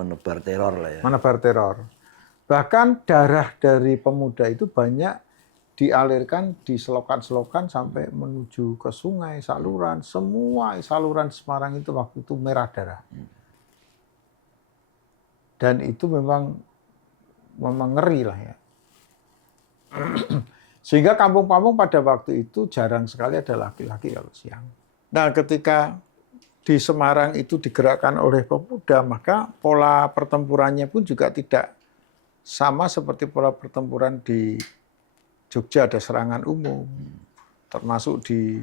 menebar teror lah ya. Menebar teror. Bahkan darah dari pemuda itu banyak dialirkan di selokan-selokan sampai menuju ke sungai, saluran. Semua saluran Semarang itu waktu itu merah darah. Dan itu memang ngeri lah ya. Sehingga kampung-kampung pada waktu itu jarang sekali ada laki-laki kalau siang. Nah, ketika di Semarang itu digerakkan oleh pemuda, maka pola pertempurannya pun juga tidak sama seperti pola pertempuran di Jogja, ada serangan umum, termasuk di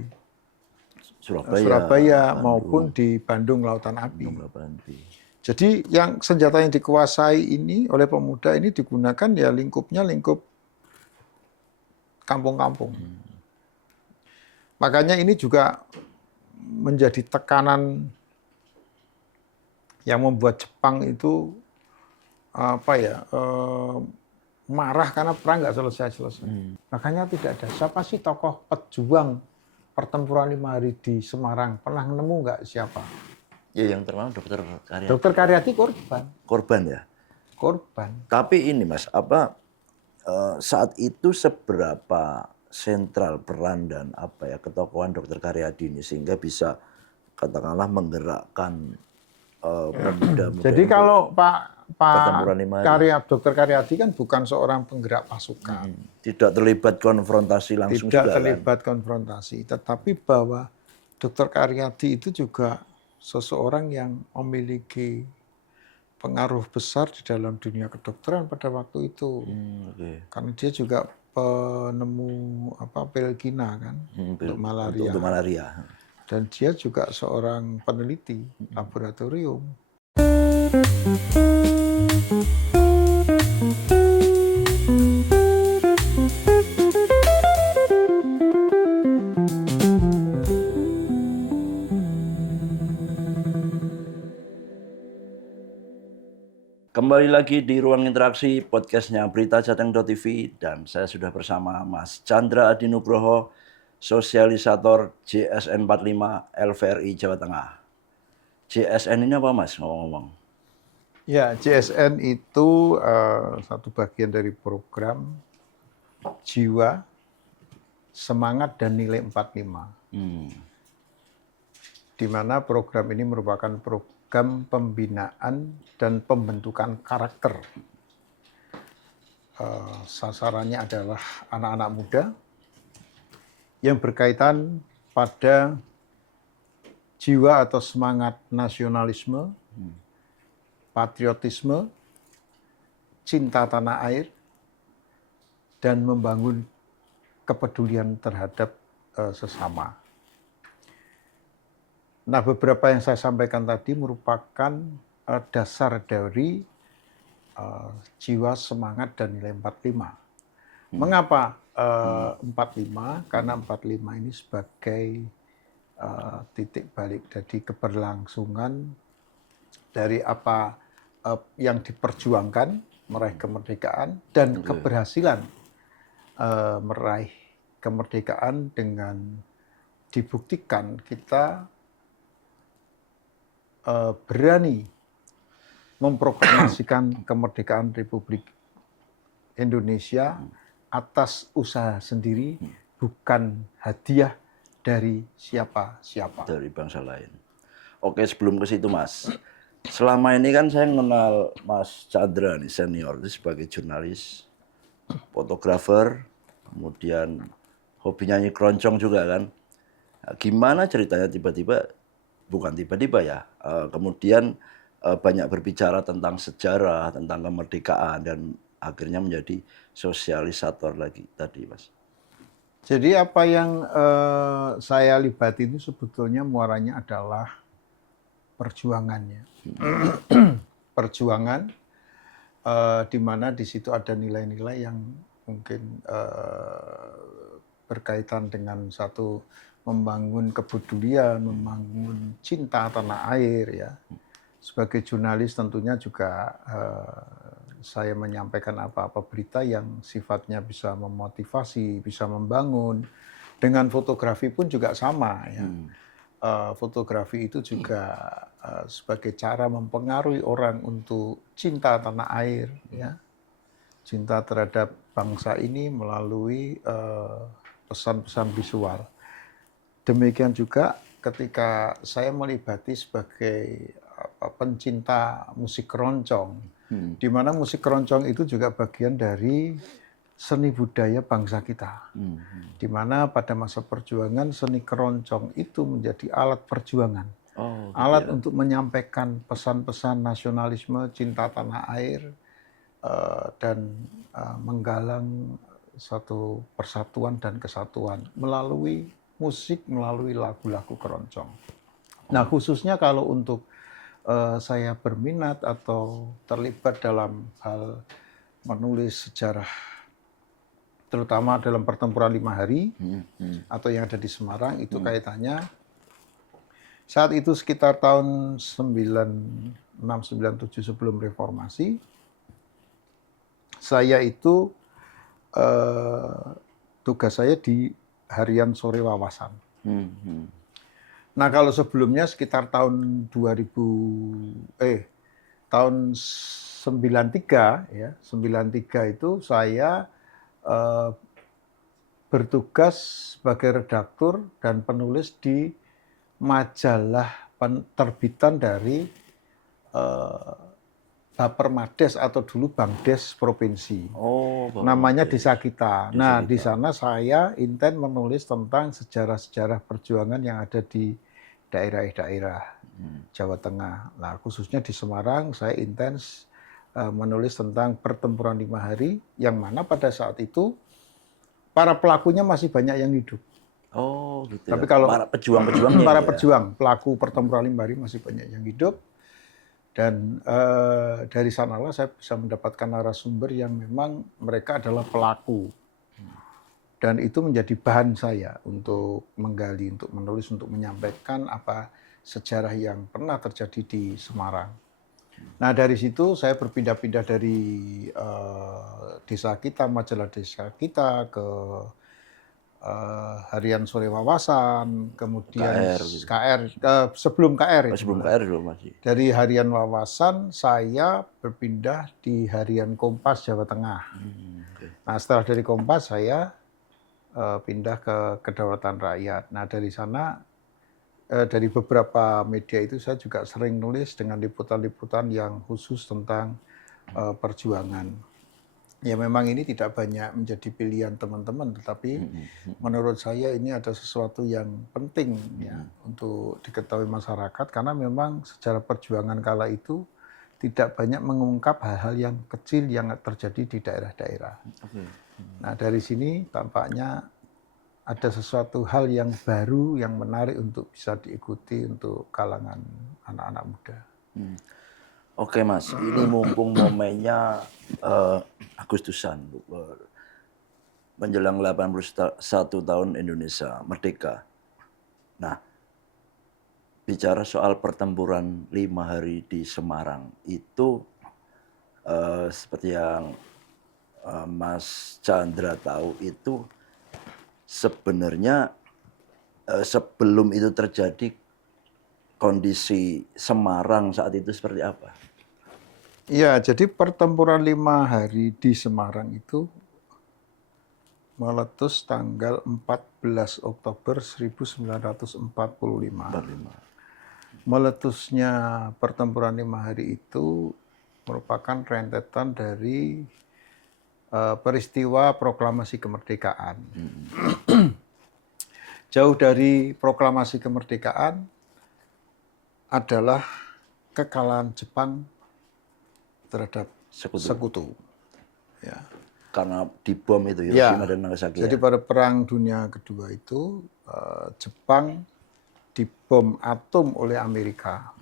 Surabaya maupun di Bandung Lautan Api. Jadi yang senjata yang dikuasai ini oleh pemuda ini digunakan ya lingkup kampung-kampung. Makanya ini juga menjadi tekanan yang membuat Jepang itu marah karena perang nggak selesai-selesai. Makanya tidak ada. Siapa sih tokoh pejuang pertempuran 5 hari di Semarang? Pernah nemu nggak siapa? Ya yang terkenal Dokter Karyadi. Dokter Karyadi korban. Korban ya? Korban. Tapi ini Mas, saat itu seberapa sentral peran dan ketokohan Dokter Karyadi ini sehingga bisa katakanlah menggerakkan pemuda-pemuda. Jadi kalau Pak Dokter Karyadi kan bukan seorang penggerak pasukan. Tidak terlibat konfrontasi langsung. Tidak terlibat konfrontasi, tetapi bahwa Dokter Karyadi itu juga seseorang yang memiliki pengaruh besar di dalam dunia kedokteran pada waktu itu. Karena dia juga penemu pil Kina kan untuk malaria. Untuk malaria. Dan dia juga seorang peneliti laboratorium. Kembali lagi di Ruang Interaksi, podcastnya Berita Jateng.tv, dan saya sudah bersama Mas Chandra Adi Nugroho, sosialisator JSN 45 LVRI Jawa Tengah. JSN ini apa Mas, ngomong-ngomong? Ya, JSN itu satu bagian dari program Jiwa, Semangat, dan Nilai 45. Di mana program ini merupakan program pembinaan dan pembentukan karakter. Sasarannya adalah anak-anak muda yang berkaitan pada jiwa atau semangat nasionalisme, patriotisme, cinta tanah air, dan membangun kepedulian terhadap sesama. Nah, beberapa yang saya sampaikan tadi merupakan dasar dari jiwa, semangat, dan nilai 45. Mengapa 45? Karena 45 ini sebagai titik balik dari keberlangsungan dari apa yang diperjuangkan, meraih kemerdekaan, dan keberhasilan meraih kemerdekaan dengan dibuktikan kita berani memproklamasikan kemerdekaan Republik Indonesia atas usaha sendiri, bukan hadiah dari siapa-siapa. Dari bangsa lain. Oke, sebelum ke situ Mas, selama ini kan saya mengenal Mas Chandra nih, senior, sebagai jurnalis, fotografer, kemudian hobi nyanyi keroncong juga kan. Nah, gimana ceritanya bukan tiba-tiba ya, kemudian banyak berbicara tentang sejarah, tentang kemerdekaan, dan akhirnya menjadi sosialisator lagi tadi, Mas. Jadi apa yang saya libati itu sebetulnya muaranya adalah perjuangannya. Perjuangan di mana di situ ada nilai-nilai yang mungkin berkaitan dengan satu membangun kepedulian, membangun cinta tanah air ya. Sebagai jurnalis tentunya juga saya menyampaikan apa-apa berita yang sifatnya bisa memotivasi, bisa membangun. Dengan fotografi pun juga sama ya. fotografi itu juga sebagai cara mempengaruhi orang untuk cinta tanah air, ya, cinta terhadap bangsa ini melalui pesan-pesan visual. Demikian juga ketika saya melibati sebagai pencinta musik keroncong, di mana musik keroncong itu juga bagian dari seni budaya bangsa kita. Di mana pada masa perjuangan seni keroncong itu menjadi alat perjuangan. Oh, gitu Alat ya. untuk menyampaikan pesan-pesan nasionalisme, cinta tanah air, dan menggalang satu persatuan dan kesatuan melalui musik, melalui lagu-lagu keroncong. Nah, khususnya kalau untuk saya berminat atau terlibat dalam hal menulis sejarah, terutama dalam pertempuran 5 hari atau yang ada di Semarang, itu kaitannya saat itu sekitar tahun 96-97 sebelum reformasi, saya itu tugas saya di Harian Sore Wawasan. Nah, kalau sebelumnya sekitar tahun 93 ya, 93 itu saya bertugas sebagai redaktur dan penulis di majalah terbitan dari Bapermades atau dulu Bangdes Provinsi. Oh, Namanya Desa Kita. Desa Nah, Kita. di sana saya intent menulis tentang sejarah-sejarah perjuangan yang ada di daerah-daerah Jawa Tengah. Nah, khususnya di Semarang saya intens menulis tentang pertempuran 5 hari, yang mana pada saat itu para pelakunya masih banyak yang hidup. Oh, gitu Tapi ya. kalau Para pejuang-pejuangnya para ya. pejuang, pelaku pertempuran 5 hari masih banyak yang hidup. Dan dari sanalah saya bisa mendapatkan narasumber yang memang mereka adalah pelaku. Dan itu menjadi bahan saya untuk menggali, untuk menulis, untuk menyampaikan apa sejarah yang pernah terjadi di Semarang. Nah, dari situ saya berpindah-pindah dari Desa Kita, majalah Desa Kita, ke Harian Sore Wawasan, kemudian KR gitu. KR, sebelum KR itu. Sebelum KR dulu masih. Dari Harian Wawasan, saya berpindah di Harian Kompas Jawa Tengah. Nah, setelah dari Kompas, saya pindah ke Kedaulatan Rakyat. Nah, dari sana, dari beberapa media itu saya juga sering nulis dengan liputan-liputan yang khusus tentang perjuangan. Ya, memang ini tidak banyak menjadi pilihan teman-teman, tetapi menurut saya ini ada sesuatu yang penting ya untuk diketahui masyarakat, karena memang sejarah perjuangan kala itu tidak banyak mengungkap hal-hal yang kecil yang terjadi di daerah-daerah. Nah, dari sini tampaknya ada sesuatu hal yang baru, yang menarik untuk bisa diikuti untuk kalangan anak-anak muda. Oke Mas, ini mumpung momennya Agustusan, menjelang 81 tahun Indonesia merdeka. Nah, bicara soal pertempuran 5 hari di Semarang itu seperti yang Mas Chandra tahu, itu sebenarnya sebelum itu terjadi kondisi Semarang saat itu seperti apa? Ya, jadi pertempuran 5 hari di Semarang itu meletus tanggal 14 Oktober 1945. Meletusnya pertempuran 5 hari itu merupakan rentetan dari peristiwa proklamasi kemerdekaan. Jauh dari proklamasi kemerdekaan adalah kekalahan Jepang terhadap sekutu. Ya. Karena dibom itu Ya, Hiroshima dan Nagasaki. jadi pada Perang Dunia Kedua itu Jepang dibom atom oleh Amerika.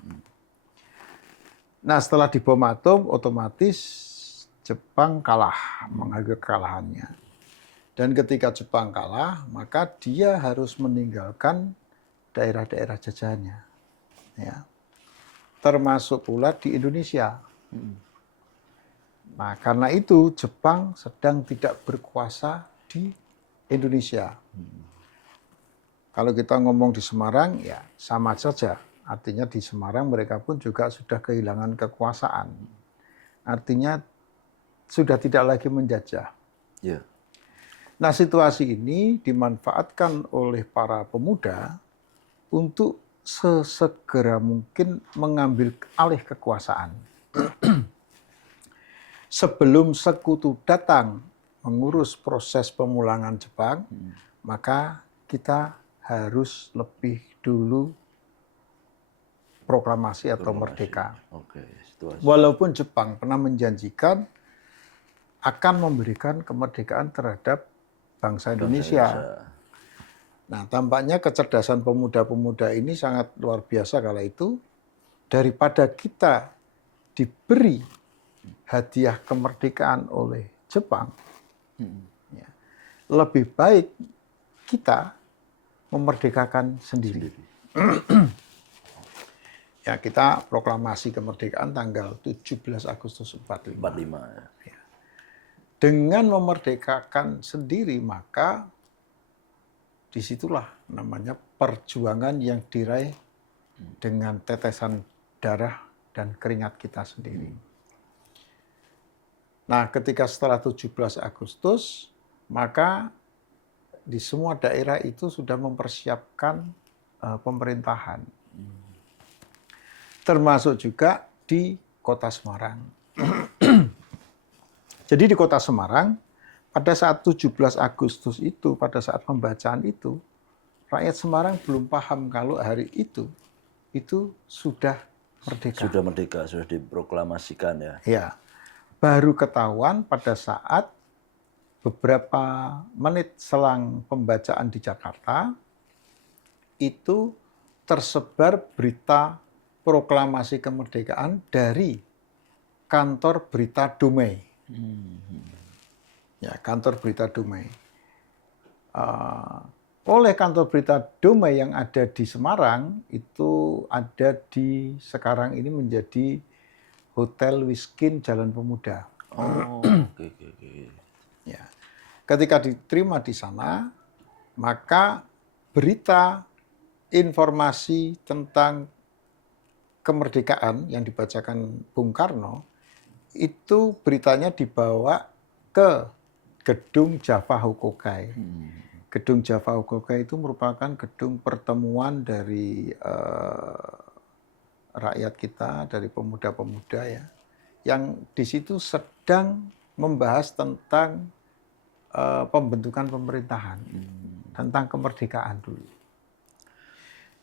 Nah, setelah dibom atom, otomatis Jepang kalah, mengakhiri kekalahannya. Dan ketika Jepang kalah, maka dia harus meninggalkan daerah-daerah jajahannya, ya, termasuk pula di Indonesia. Nah, karena itu Jepang sedang tidak berkuasa di Indonesia. Kalau kita ngomong di Semarang, ya sama saja. Artinya di Semarang mereka pun juga sudah kehilangan kekuasaan. Artinya sudah tidak lagi menjajah. Ya. Nah, situasi ini dimanfaatkan oleh para pemuda untuk sesegera mungkin mengambil alih kekuasaan. Sebelum sekutu datang mengurus proses pemulangan Jepang, maka kita harus lebih dulu proklamasi atau merdeka. Oke, situasi. Walaupun Jepang pernah menjanjikan akan memberikan kemerdekaan terhadap bangsa Indonesia. Nah, tampaknya kecerdasan pemuda-pemuda ini sangat luar biasa kala itu. Daripada kita diberi hadiah kemerdekaan oleh Jepang, ya, lebih baik kita memerdekakan sendiri. Ya, kita proklamasi kemerdekaan tanggal 17 Agustus 45. 45 ya. Dengan memerdekakan sendiri, maka disitulah namanya perjuangan yang diraih dengan tetesan darah dan keringat kita sendiri. Nah, ketika setelah 17 Agustus, maka di semua daerah itu sudah mempersiapkan pemerintahan. Termasuk juga di Kota Semarang. Jadi di Kota Semarang, pada saat 17 Agustus itu, pada saat pembacaan itu, rakyat Semarang belum paham kalau hari itu sudah merdeka. Sudah merdeka, sudah diproklamasikan ya. Ya, baru ketahuan pada saat beberapa menit selang pembacaan di Jakarta, itu tersebar berita proklamasi kemerdekaan dari kantor berita Dumai. Ya, kantor berita Dumai. Oleh kantor berita Dumai yang ada di Semarang, itu ada di sekarang ini menjadi Hotel Wiskin Jalan Pemuda. Oh, oke. Ya. Ketika diterima di sana, maka berita informasi tentang kemerdekaan yang dibacakan Bung Karno, itu beritanya dibawa ke Gedung Java Hokokai. Gedung Java Hokokai itu merupakan gedung pertemuan dari rakyat kita, dari pemuda-pemuda ya, yang di situ sedang membahas tentang pembentukan pemerintahan, tentang kemerdekaan dulu.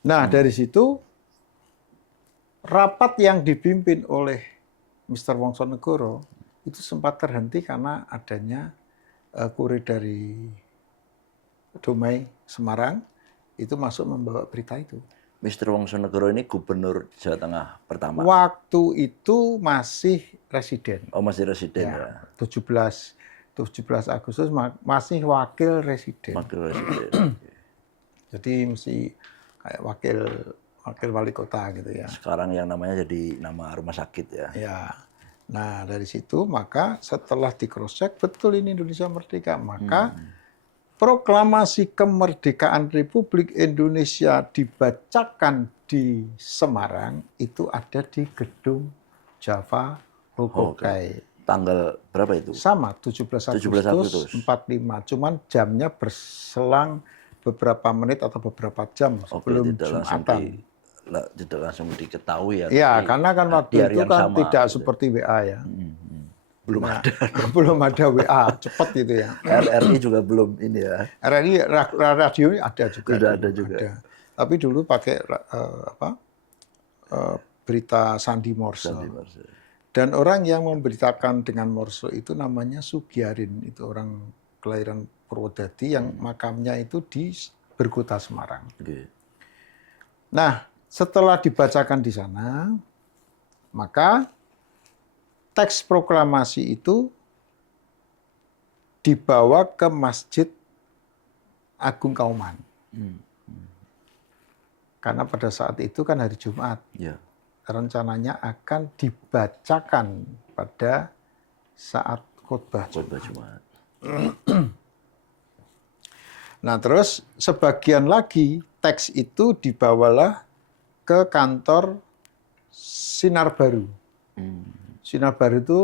Nah, dari situ rapat yang dipimpin oleh Mr. Wongsonegoro itu sempat terhenti karena adanya kurir dari Dumai Semarang itu masuk membawa berita itu. Mr. Wongsonegoro ini gubernur Jawa Tengah pertama. Waktu itu masih residen. Oh, masih residen ya. 17 Agustus masih wakil residen. Wakil residen. Jadi mesti kayak wakil wali kota gitu ya. Sekarang yang namanya jadi nama rumah sakit ya. Ya. Nah, dari situ maka setelah di cross check betul ini Indonesia merdeka, maka proklamasi kemerdekaan Republik Indonesia dibacakan di Semarang itu ada di Gedung Java Hokokai. Tanggal berapa itu? Sama, 17 Agustus 45. Cuman jamnya berselang beberapa menit atau beberapa jam sebelum Jumatan. Tidak langsung diketahui ya. Ya, karena kan waktu itu kan sama, tidak gitu. seperti WA ya. Belum Nah, ada. belum ada WA, cepat gitu ya. RRI juga belum ini ya. RRI radio ada juga. Sudah ada juga. Ada. Tapi dulu pakai berita Sandi Morse. Dan orang yang memberitakan dengan Morse itu namanya Sugiarin, itu orang kelahiran Purwodadi yang makamnya itu di Berkota Semarang. Okay. Nah, setelah dibacakan di sana, maka teks proklamasi itu dibawa ke Masjid Agung Kauman. Karena pada saat itu kan hari Jumat. Yeah. Rencananya akan dibacakan pada saat khotbah Jumat. Nah, terus sebagian lagi teks itu dibawalah ke kantor Sinar Baru. Sinar Baru itu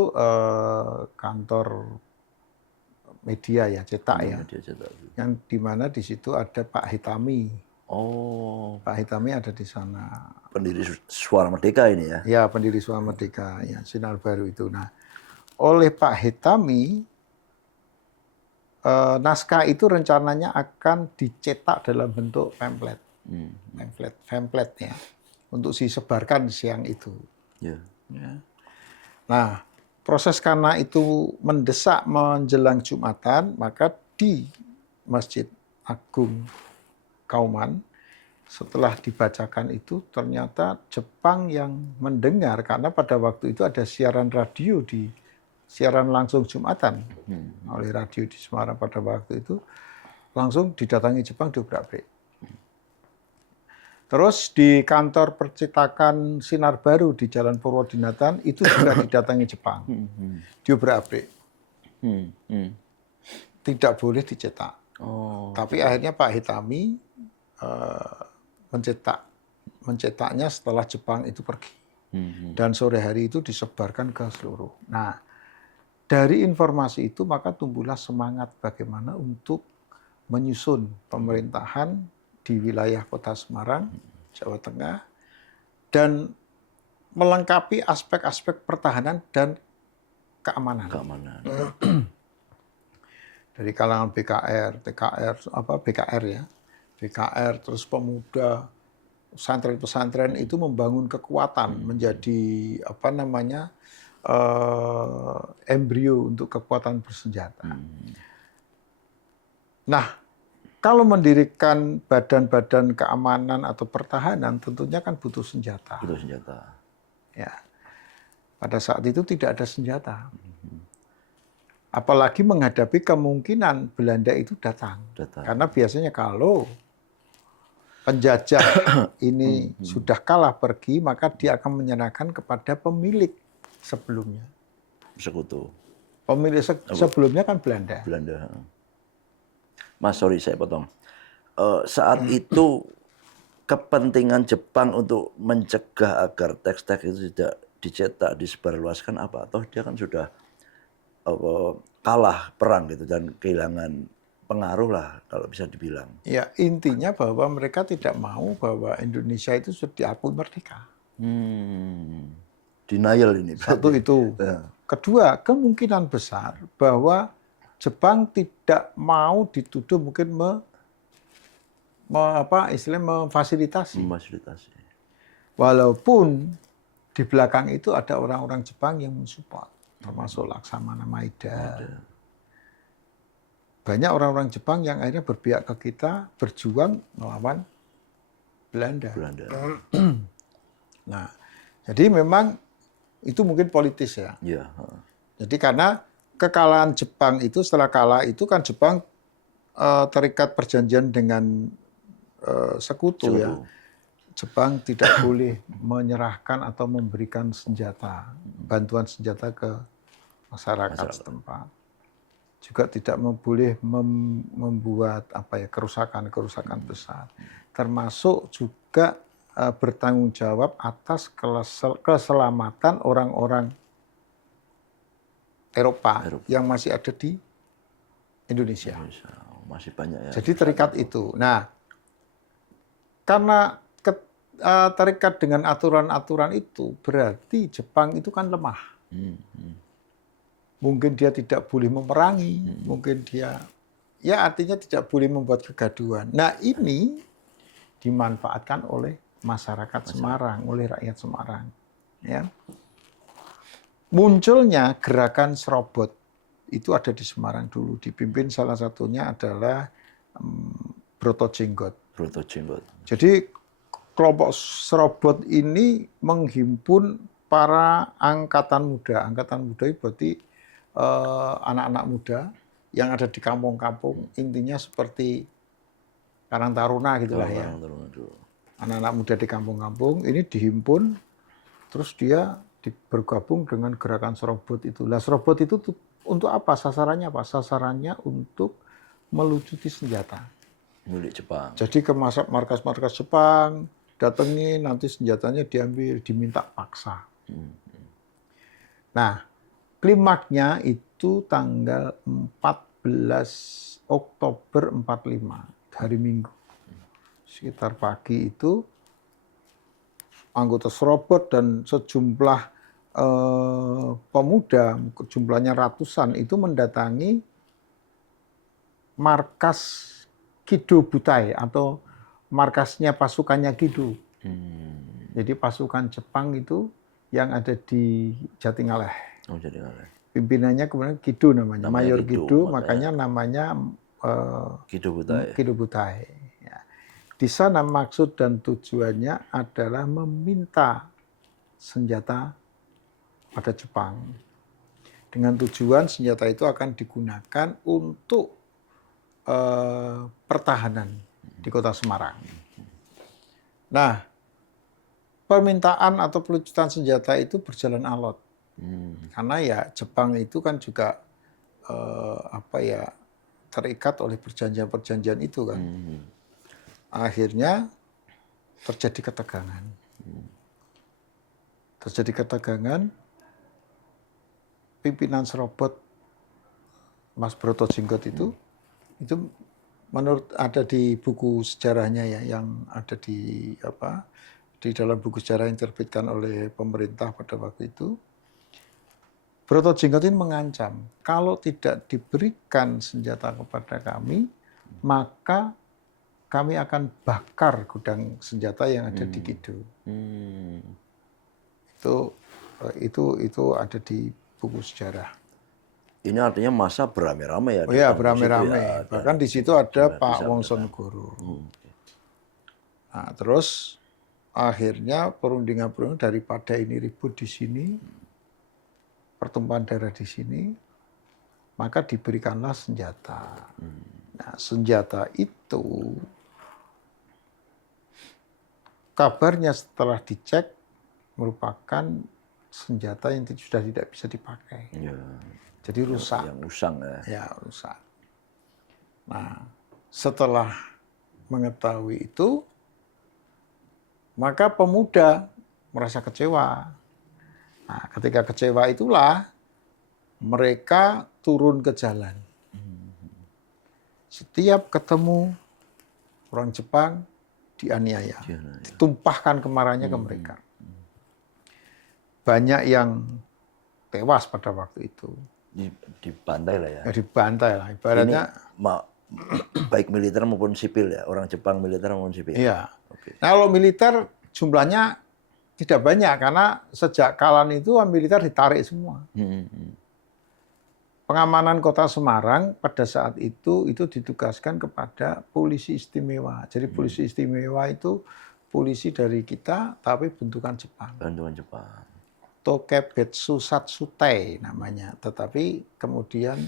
kantor media ya, cetak ya. Media cetak. Yang di mana di situ ada Pak Hitami. Oh, Pak Hitami ada di sana. pendiri Suara Merdeka ini ya? Ya, pendiri Suara Merdeka, ya, Sinar Baru itu. Nah, oleh Pak Hitami, naskah itu rencananya akan dicetak dalam bentuk pamflet. Pamflet ya, untuk disebarkan siang itu. Ya. Ya. Nah, proses karena itu mendesak menjelang Jumatan, maka di Masjid Agung Kauman, setelah dibacakan itu ternyata Jepang yang mendengar, karena pada waktu itu ada siaran radio siaran langsung Jumatan oleh radio di Semarang pada waktu itu, langsung didatangi Jepang diobrak-abrik. Terus di kantor percetakan Sinar Baru di Jalan Purwodinatan itu juga didatangi Jepang, diobrak-abrik, tidak boleh dicetak. Oh, Tapi akhirnya Pak Hitami mencetaknya setelah Jepang itu pergi. Dan sore hari itu disebarkan ke seluruh. Nah, dari informasi itu maka tumbuhlah semangat bagaimana untuk menyusun pemerintahan di wilayah Kota Semarang, Jawa Tengah, dan melengkapi aspek-aspek pertahanan dan keamanan. Dari kalangan BKR, TKR, BKR ya, BKR, terus pemuda, pesantren-pesantren itu membangun kekuatan menjadi embrio untuk kekuatan bersenjata. Nah, kalau mendirikan badan-badan keamanan atau pertahanan, tentunya kan butuh senjata. Butuh senjata. Ya, pada saat itu tidak ada senjata. Apalagi menghadapi kemungkinan Belanda itu datang. Karena biasanya kalau penjajah ini sudah kalah pergi, maka dia akan menyerahkan kepada pemilik sebelumnya. Sekutu. Pemilik sebelumnya kan Belanda. Mas, sorry saya potong. Saat itu kepentingan Jepang untuk mencegah agar teks-teks itu tidak dicetak, disebarluaskan apa? Atau dia kan sudah kalah perang gitu dan kehilangan pengaruh lah kalau bisa dibilang. Ya, intinya bahwa mereka tidak mau bahwa Indonesia itu sudah diakui merdeka. Denial ini. Satu itu. Ya. Kedua, kemungkinan besar bahwa Jepang tidak mau dituduh mungkin memfasilitasi. Walaupun di belakang itu ada orang-orang Jepang yang mensupport, termasuk Laksamana Maeda. Banyak orang-orang Jepang yang akhirnya berpihak ke kita, berjuang melawan Belanda. Nah, jadi memang itu mungkin politis ya. Jadi karena kekalahan Jepang itu, setelah kalah itu kan Jepang terikat perjanjian dengan sekutu ya. Jepang tidak boleh menyerahkan atau memberikan senjata, bantuan senjata ke masyarakat setempat. Juga tidak boleh membuat kerusakan besar. Termasuk juga bertanggung jawab atas keselamatan orang-orang Eropa yang masih ada di Indonesia. Masih banyak ya. Jadi terikat itu. Nah, karena terikat dengan aturan-aturan itu, berarti Jepang itu kan lemah. Mungkin dia tidak boleh memerangi, mungkin dia, ya artinya tidak boleh membuat kegaduhan. Nah, ini dimanfaatkan oleh masyarakat Semarang, oleh rakyat Semarang. Ya. Munculnya gerakan serobot itu ada di Semarang dulu, dipimpin salah satunya adalah Broto Jenggot. Jadi kelompok serobot ini menghimpun para angkatan muda. Angkatan muda itu berarti anak-anak muda yang ada di kampung-kampung, intinya seperti Karang Taruna gitulah ya. Anak-anak muda di kampung-kampung ini dihimpun, terus dia bergabung dengan gerakan serobot itu. Lah serobot itu untuk apa? Sasarannya apa? Sasarannya untuk melucuti senjata. Milik Jepang. Jadi ke markas-markas Jepang, datengin, nanti senjatanya diambil, diminta paksa. Nah, klimaknya itu tanggal 14 Oktober 45, hari Minggu. Sekitar pagi itu, anggota Serobot dan sejumlah pemuda, jumlahnya ratusan, itu mendatangi markas Kido Butai atau markasnya pasukannya Kido. Jadi pasukan Jepang itu yang ada di Jatingaleh. Oh, jadi nggak. Pimpinannya kemudian Kido namanya, Mayor Kido, makanya namanya Kido Butai. Kido Butai. Ya. Di sana maksud dan tujuannya adalah meminta senjata pada Jepang. Dengan tujuan senjata itu akan digunakan untuk pertahanan di Kota Semarang. Nah, permintaan atau pelucutan senjata itu berjalan alot. Karena ya Jepang itu kan juga terikat oleh perjanjian-perjanjian itu kan. Akhirnya terjadi ketegangan. Pimpinan Serobot Mas Broto Jinggot itu menurut ada di buku sejarahnya ya, yang ada di dalam buku sejarah yang diterbitkan oleh pemerintah pada waktu itu. Broto Jinggot ini mengancam, kalau tidak diberikan senjata kepada kami, maka kami akan bakar gudang senjata yang ada di Kido. Itu ada di buku sejarah. Ini artinya masa beramai-ramai ya? Oh ya, beramai-ramai. Bahkan di situ ada Pak Wongsonegoro. Nah, terus akhirnya perundingan daripada ini ribut di sini, pertumpahan darah di sini, maka diberikanlah senjata. Nah, senjata itu kabarnya setelah dicek merupakan senjata yang sudah tidak bisa dipakai. Ya. Jadi rusak. Yang usang ya. Ya, rusak. Nah, setelah mengetahui itu, maka pemuda merasa kecewa. Nah, ketika kecewa itulah mereka turun ke jalan. Setiap ketemu orang Jepang dianiaya, ditumpahkan kemarahannya ke mereka. Banyak yang tewas pada waktu itu. Dibantai lah ya. Dibantai lah, ibaratnya. Baik militer maupun sipil ya, orang Jepang militer maupun sipil. Iya. Okay. Nah, kalau militer jumlahnya tidak banyak karena sejak kalan itu militer ditarik semua. Pengamanan Kota Semarang pada saat itu ditugaskan kepada polisi istimewa. Jadi polisi istimewa itu polisi dari kita tapi bentukan Jepang. Bentukan Jepang. Tokebetsu Satsutei namanya. Tetapi kemudian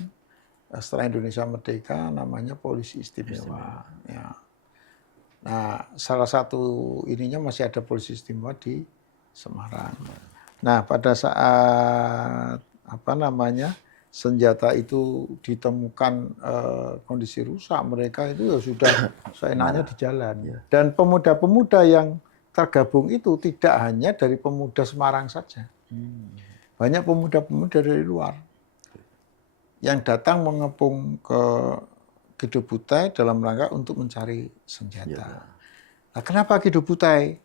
setelah Indonesia merdeka namanya polisi istimewa. Ya. Nah, salah satu ininya masih ada polisi istimewa di Semarang. Nah, pada saat senjata itu ditemukan kondisi rusak, mereka itu ya sudah seenaknya di jalan. Dan pemuda-pemuda yang tergabung itu tidak hanya dari pemuda Semarang saja. Banyak pemuda-pemuda dari luar yang datang mengepung ke Kido Butai dalam rangka untuk mencari senjata. Nah, kenapa Kido Butai?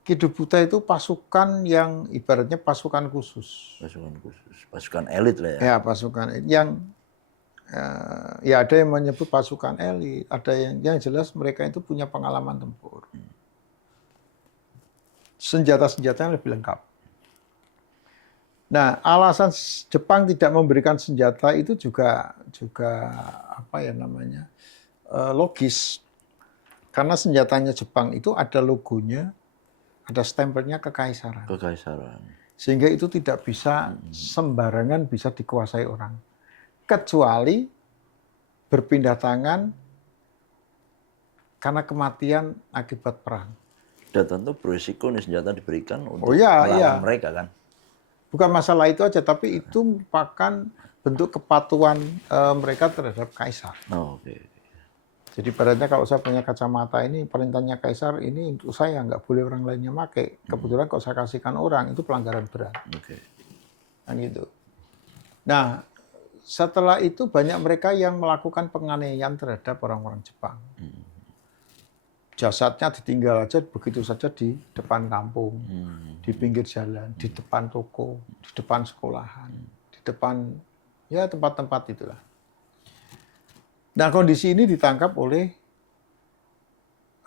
Kido Butai itu pasukan yang ibaratnya pasukan khusus. Pasukan khusus, pasukan elit lah ya. Ya, pasukan yang ya ada yang menyebut pasukan elit, ada yang jelas mereka itu punya pengalaman tempur. Senjata-senjatanya lebih lengkap. Nah, alasan Jepang tidak memberikan senjata itu juga logis. Karena senjatanya Jepang itu ada logonya, ada stempelnya kekaisaran. Kekaisaran. Sehingga itu tidak bisa sembarangan bisa dikuasai orang. Kecuali berpindah tangan karena kematian akibat perang. Dan tentu berisiko nih senjata diberikan untuk melawan mereka kan. Bukan masalah itu aja, tapi itu merupakan bentuk kepatuhan mereka terhadap kaisar. Oh, oke. Jadi ibaratnya kalau saya punya kacamata ini, perintahnya Kaisar ini untuk saya, nggak boleh orang lainnya pakai. Kebetulan kalau saya kasihkan orang, itu pelanggaran berat. Oke. Kan gitu. Nah, setelah itu banyak mereka yang melakukan penganiayaan terhadap orang-orang Jepang. Jasadnya ditinggal aja begitu saja di depan kampung, di pinggir jalan, di depan toko, di depan sekolahan, di depan ya tempat-tempat itulah. Nah, kondisi ini ditangkap oleh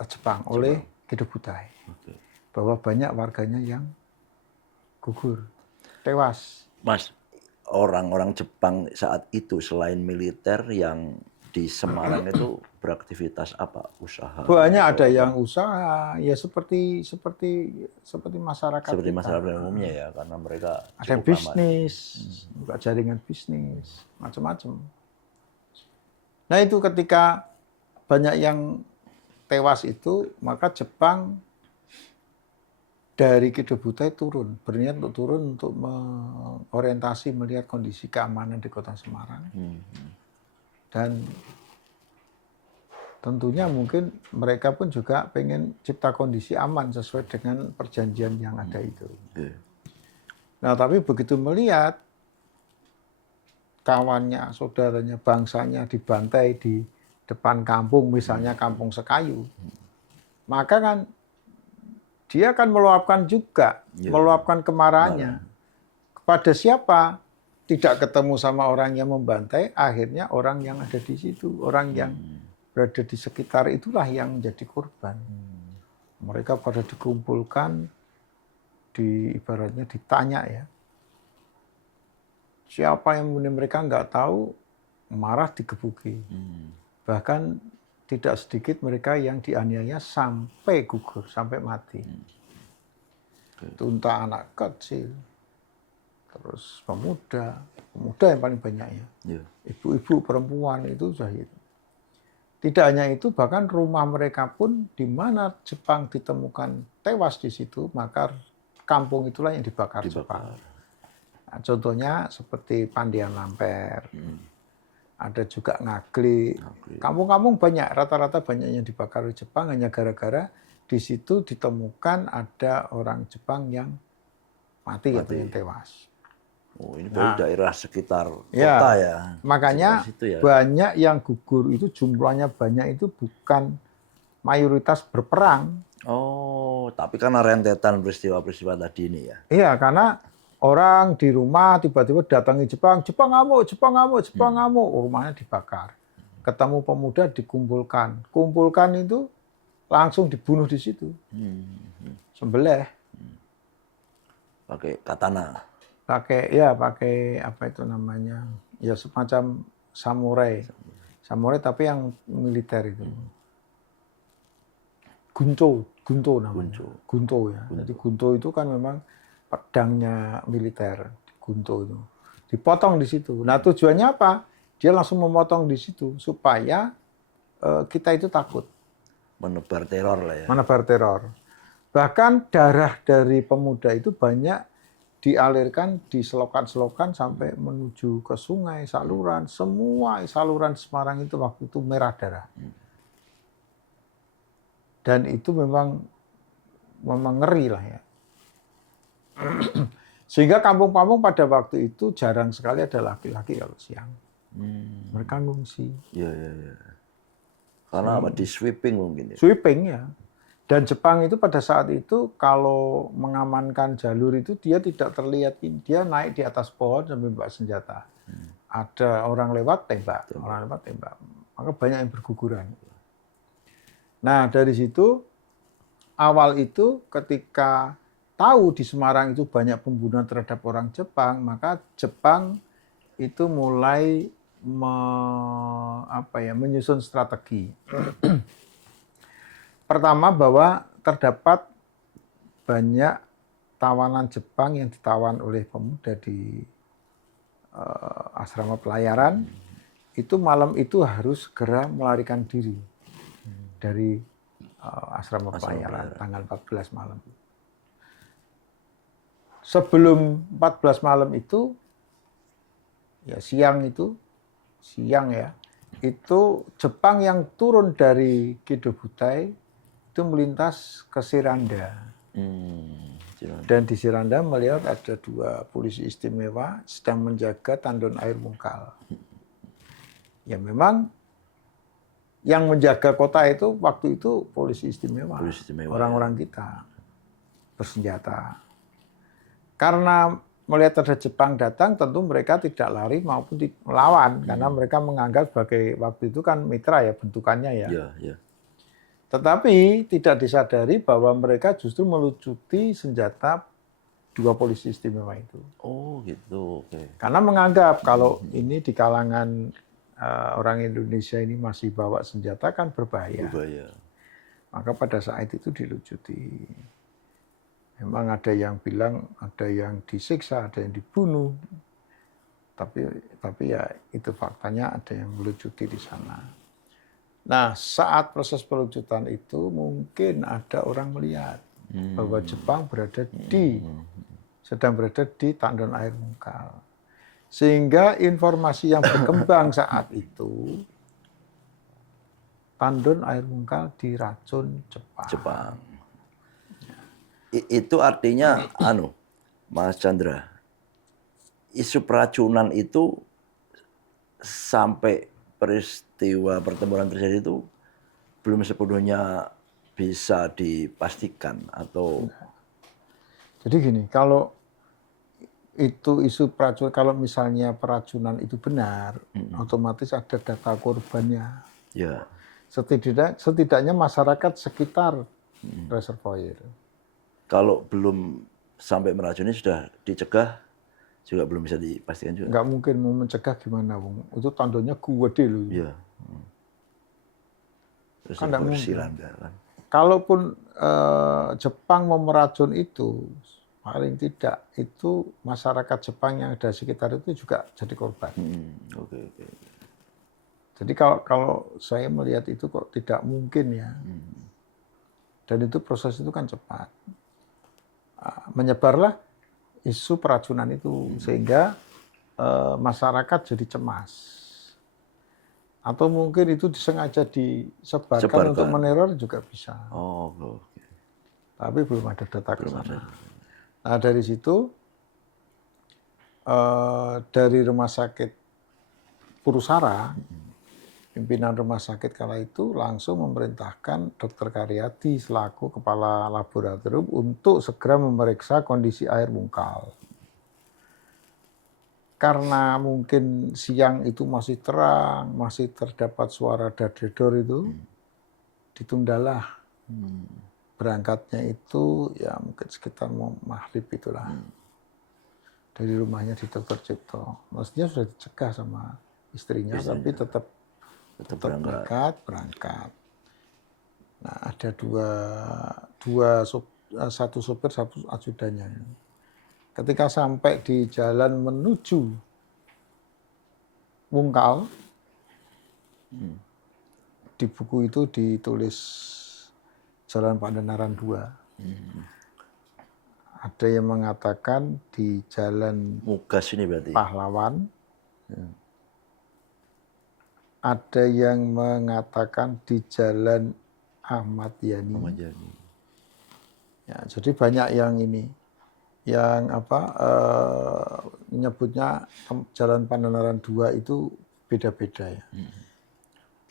Jepang, oleh Gedo Butai. Oke. Bahwa banyak warganya yang gugur, tewas. Mas, orang-orang Jepang saat itu selain militer yang di Semarang itu beraktivitas apa? Usaha? Banyak atau ada apa? yang usaha, ya seperti masyarakat Seperti kita. masyarakat umumnya ya, karena mereka Ada cukup aman. bisnis, buka jaringan bisnis, macam-macam. Nah itu ketika banyak yang tewas itu, maka Jepang dari Gedo Butai turun, berniat untuk turun untuk mengorientasi melihat kondisi keamanan di Kota Semarang. Dan tentunya mungkin mereka pun juga pengen cipta kondisi aman sesuai dengan perjanjian yang ada itu. Oke. Nah tapi begitu melihat kawannya, saudaranya, bangsanya dibantai di depan kampung, misalnya Kampung Sekayu, maka kan dia akan meluapkan juga, meluapkan kemarahannya. Kepada siapa? Tidak ketemu sama orang yang membantai, akhirnya orang yang ada di situ, orang yang berada di sekitar itulah yang menjadi korban. Mereka pada dikumpulkan, ibaratnya ditanya ya. Siapa yang kemudian mereka nggak tahu, marah digebuki. Bahkan tidak sedikit mereka yang dianiaya sampai gugur, sampai mati. Tunta anak kecil, terus pemuda yang paling banyak ya. Ibu-ibu, perempuan itu syahid. Tidak hanya itu, bahkan rumah mereka pun di mana Jepang ditemukan tewas di situ, maka kampung itulah yang dibakar Jepang. Nah, contohnya seperti Pandian Lamper, ada juga Ngaglik. Kampung-kampung banyak, rata-rata banyak yang dibakar oleh Jepang hanya gara-gara di situ ditemukan ada orang Jepang yang mati. Atau yang tewas. Oh, ini baru daerah sekitar kota ya. Makanya situ ya. banyak yang gugur itu jumlahnya banyak itu bukan mayoritas berperang. Oh, tapi karena rentetan peristiwa-peristiwa tadi ini ya. Iya, karena orang di rumah tiba-tiba datangi Jepang ngamuk, Jepang ngamuk, rumahnya dibakar. Ketemu pemuda dikumpulkan, itu langsung dibunuh di situ, sembelih. Pakai katana. Pakai apa itu namanya, ya semacam samurai tapi yang militer itu. Gunto namanya. Gunto ya. Jadi gunto itu kan memang pedangnya militer, gunto itu. Dipotong di situ. Nah tujuannya apa? Dia langsung memotong di situ supaya kita itu takut. Menebar teror lah ya. Menebar teror. Bahkan darah dari pemuda itu banyak dialirkan di selokan-selokan sampai menuju ke sungai, saluran. Semua saluran Semarang itu waktu itu merah darah. Dan itu memang ngeri lah ya. Sehingga kampung-kampung pada waktu itu jarang sekali ada laki-laki kalau siang. Mereka ngungsi. Iya. Karena apa? Di sweeping mungkin ya. Sweeping ya. Dan Jepang itu pada saat itu kalau mengamankan jalur itu dia tidak terlihat, dia naik di atas pohon sambil bawa senjata. Ada orang lewat tembak, Maka banyak yang berguguran. Nah dari situ awal itu ketika tahu di Semarang itu banyak pembunuhan terhadap orang Jepang, maka Jepang itu mulai menyusun strategi. Pertama bahwa terdapat banyak tawanan Jepang yang ditawan oleh pemuda di asrama pelayaran, itu malam itu harus segera melarikan diri dari asrama pelayaran tanggal 14 malam. Sebelum 14 malam itu, ya siang ya, itu Jepang yang turun dari Kido Butai itu melintas ke Siranda. Dan di Siranda melihat ada 2 polisi istimewa sedang menjaga tandon air Mungkal. Ya memang yang menjaga kota itu waktu itu polisi istimewa, orang-orang kita bersenjata. Karena melihat ada Jepang datang, tentu mereka tidak lari maupun melawan, karena mereka menganggap sebagai waktu itu kan mitra ya bentukannya ya. Tetapi tidak disadari bahwa mereka justru melucuti senjata 2 polisi istimewa itu. Oh gitu, oke. Karena menganggap kalau ini di kalangan orang Indonesia ini masih bawa senjata kan berbahaya. Maka pada saat itu dilucuti. Memang ada yang bilang ada yang disiksa, ada yang dibunuh. Tapi ya itu faktanya ada yang melucuti di sana. Nah, saat proses pelucutan itu mungkin ada orang melihat bahwa Jepang sedang berada di tandon air Mungkal. Sehingga informasi yang berkembang saat itu, tandon air Mungkal diracun Jepang. Itu artinya, Mas Chandra, isu peracunan itu sampai peristiwa pertempuran terjadi itu belum sepenuhnya bisa dipastikan atau. Jadi gini, kalau itu isu peracunan, kalau misalnya peracunan itu benar, otomatis ada data korbannya. Ya. Setidaknya masyarakat sekitar reservoir. Kalau belum sampai meracuni sudah dicegah juga belum bisa dipastikan juga. Nggak mungkin mau mencegah gimana, Bung? Itu tandonnya gede loh. Iya. Terus Kan nggak mungkin. kan. Kalaupun Jepang mau meracun itu, paling tidak itu masyarakat Jepang yang ada sekitar itu juga jadi korban. Oke. Jadi kalau saya melihat itu kok tidak mungkin ya. Dan itu proses itu kan cepat. Menyebarlah isu peracunan itu sehingga masyarakat jadi cemas. Atau mungkin itu disengaja disebarkan untuk meneror juga bisa. Oke. Tapi belum ada data ke sana. Nah, dari situ dari rumah sakit Purusara, pimpinan rumah sakit kala itu langsung memerintahkan Dr. Karyadi selaku kepala laboratorium untuk segera memeriksa kondisi air Mungkal. Karena mungkin siang itu masih terang, masih terdapat suara dadedor itu, ditundalah. Berangkatnya itu ya mungkin sekitar maghrib itulah. Dari rumahnya di Dr. Cipto. Maksudnya sudah dicegah sama istrinya, tapi tetap berangkat. Nah, ada satu sopir, satu ajudannya. Ketika sampai di jalan menuju Mungkal, di buku itu ditulis Jalan Pandanaran 2. Ada yang mengatakan di Jalan Mugas ini berarti. Pahlawan. Ada yang mengatakan di Jalan Ahmad Yani. Ya, jadi banyak yang ini, yang menyebutnya Jalan Pandanaran 2 itu beda-beda ya.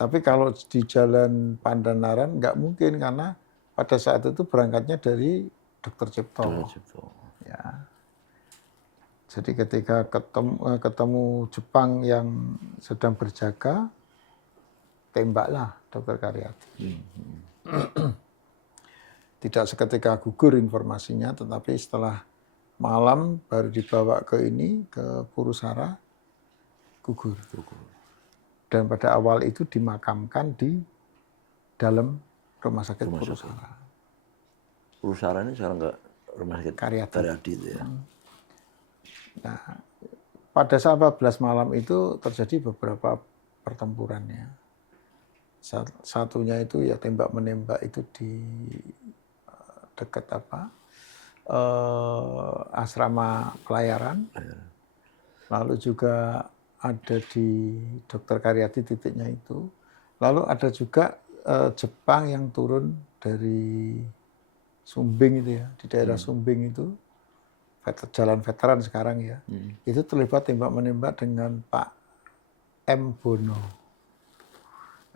Tapi kalau di Jalan Pandanaran nggak mungkin karena pada saat itu berangkatnya dari Dr. Cipto. Ya. Jadi ketika ketemu Jepang yang sedang berjaga, tembaklah Dr. Karyadi. Tidak seketika gugur informasinya, tetapi setelah malam baru dibawa ke Purusara, gugur. Dan pada awal itu dimakamkan di dalam rumah sakit Purusara. Purusara ini sekarang nggak rumah sakit Karyadi itu ya. Nah, pada saat 14 malam itu terjadi beberapa pertempuran ya. Satunya itu ya tembak-menembak itu di dekat asrama pelayaran. Lalu juga ada di Dr. Karyadi titiknya itu. Lalu ada juga Jepang yang turun dari Sumbing itu ya, di daerah Sumbing itu, jalan veteran sekarang ya. Itu terlibat tembak-menembak dengan Pak M. Bono.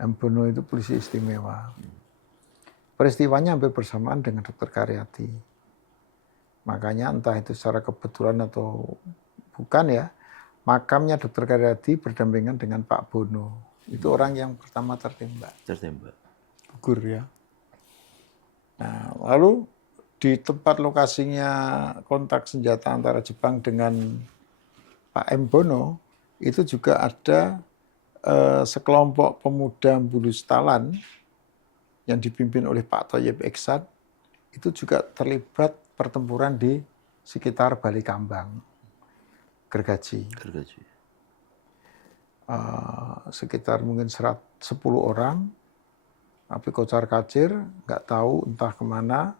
M. Bono itu polisi istimewa. Peristiwanya hampir bersamaan dengan Dr. Karyadi. Makanya entah itu secara kebetulan atau bukan ya, makamnya Dr. Karyadi berdampingan dengan Pak Bono. Itu orang yang pertama tertembak. Gugur ya. Nah, lalu di tempat lokasinya kontak senjata antara Jepang dengan Pak M. Bono, itu juga ada sekelompok pemuda Bulustalan yang dipimpin oleh Pak Thoyib Iksan, itu juga terlibat pertempuran di sekitar Balikambang, Gergaji. Sekitar mungkin 10 orang, tapi kocar-kacir, nggak tahu entah kemana,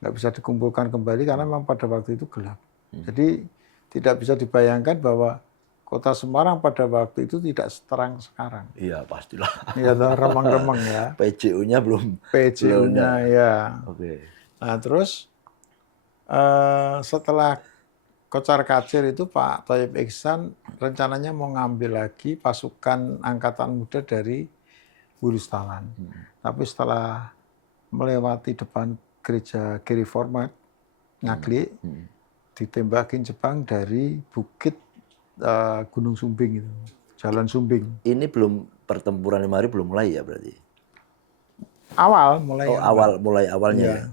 nggak bisa dikumpulkan kembali karena memang pada waktu itu gelap. Jadi tidak bisa dibayangkan bahwa kota Semarang pada waktu itu tidak seterang sekarang. Iya, pastilah. Ya, remang-remang ya. PJU-nya belum. PJU-nya ya. Oke. Nah, terus setelah kocar-kacir itu Pak Thoyib Iksan rencananya mau ngambil lagi pasukan angkatan muda dari Bulustalan. Tapi setelah melewati depan gereja Giri Format, Ngaglik, ditembakin Jepang dari bukit Gunung Sumbing itu, Jalan Sumbing. Ini belum pertempuran 5 hari belum mulai ya berarti? Mulai awalnya ya.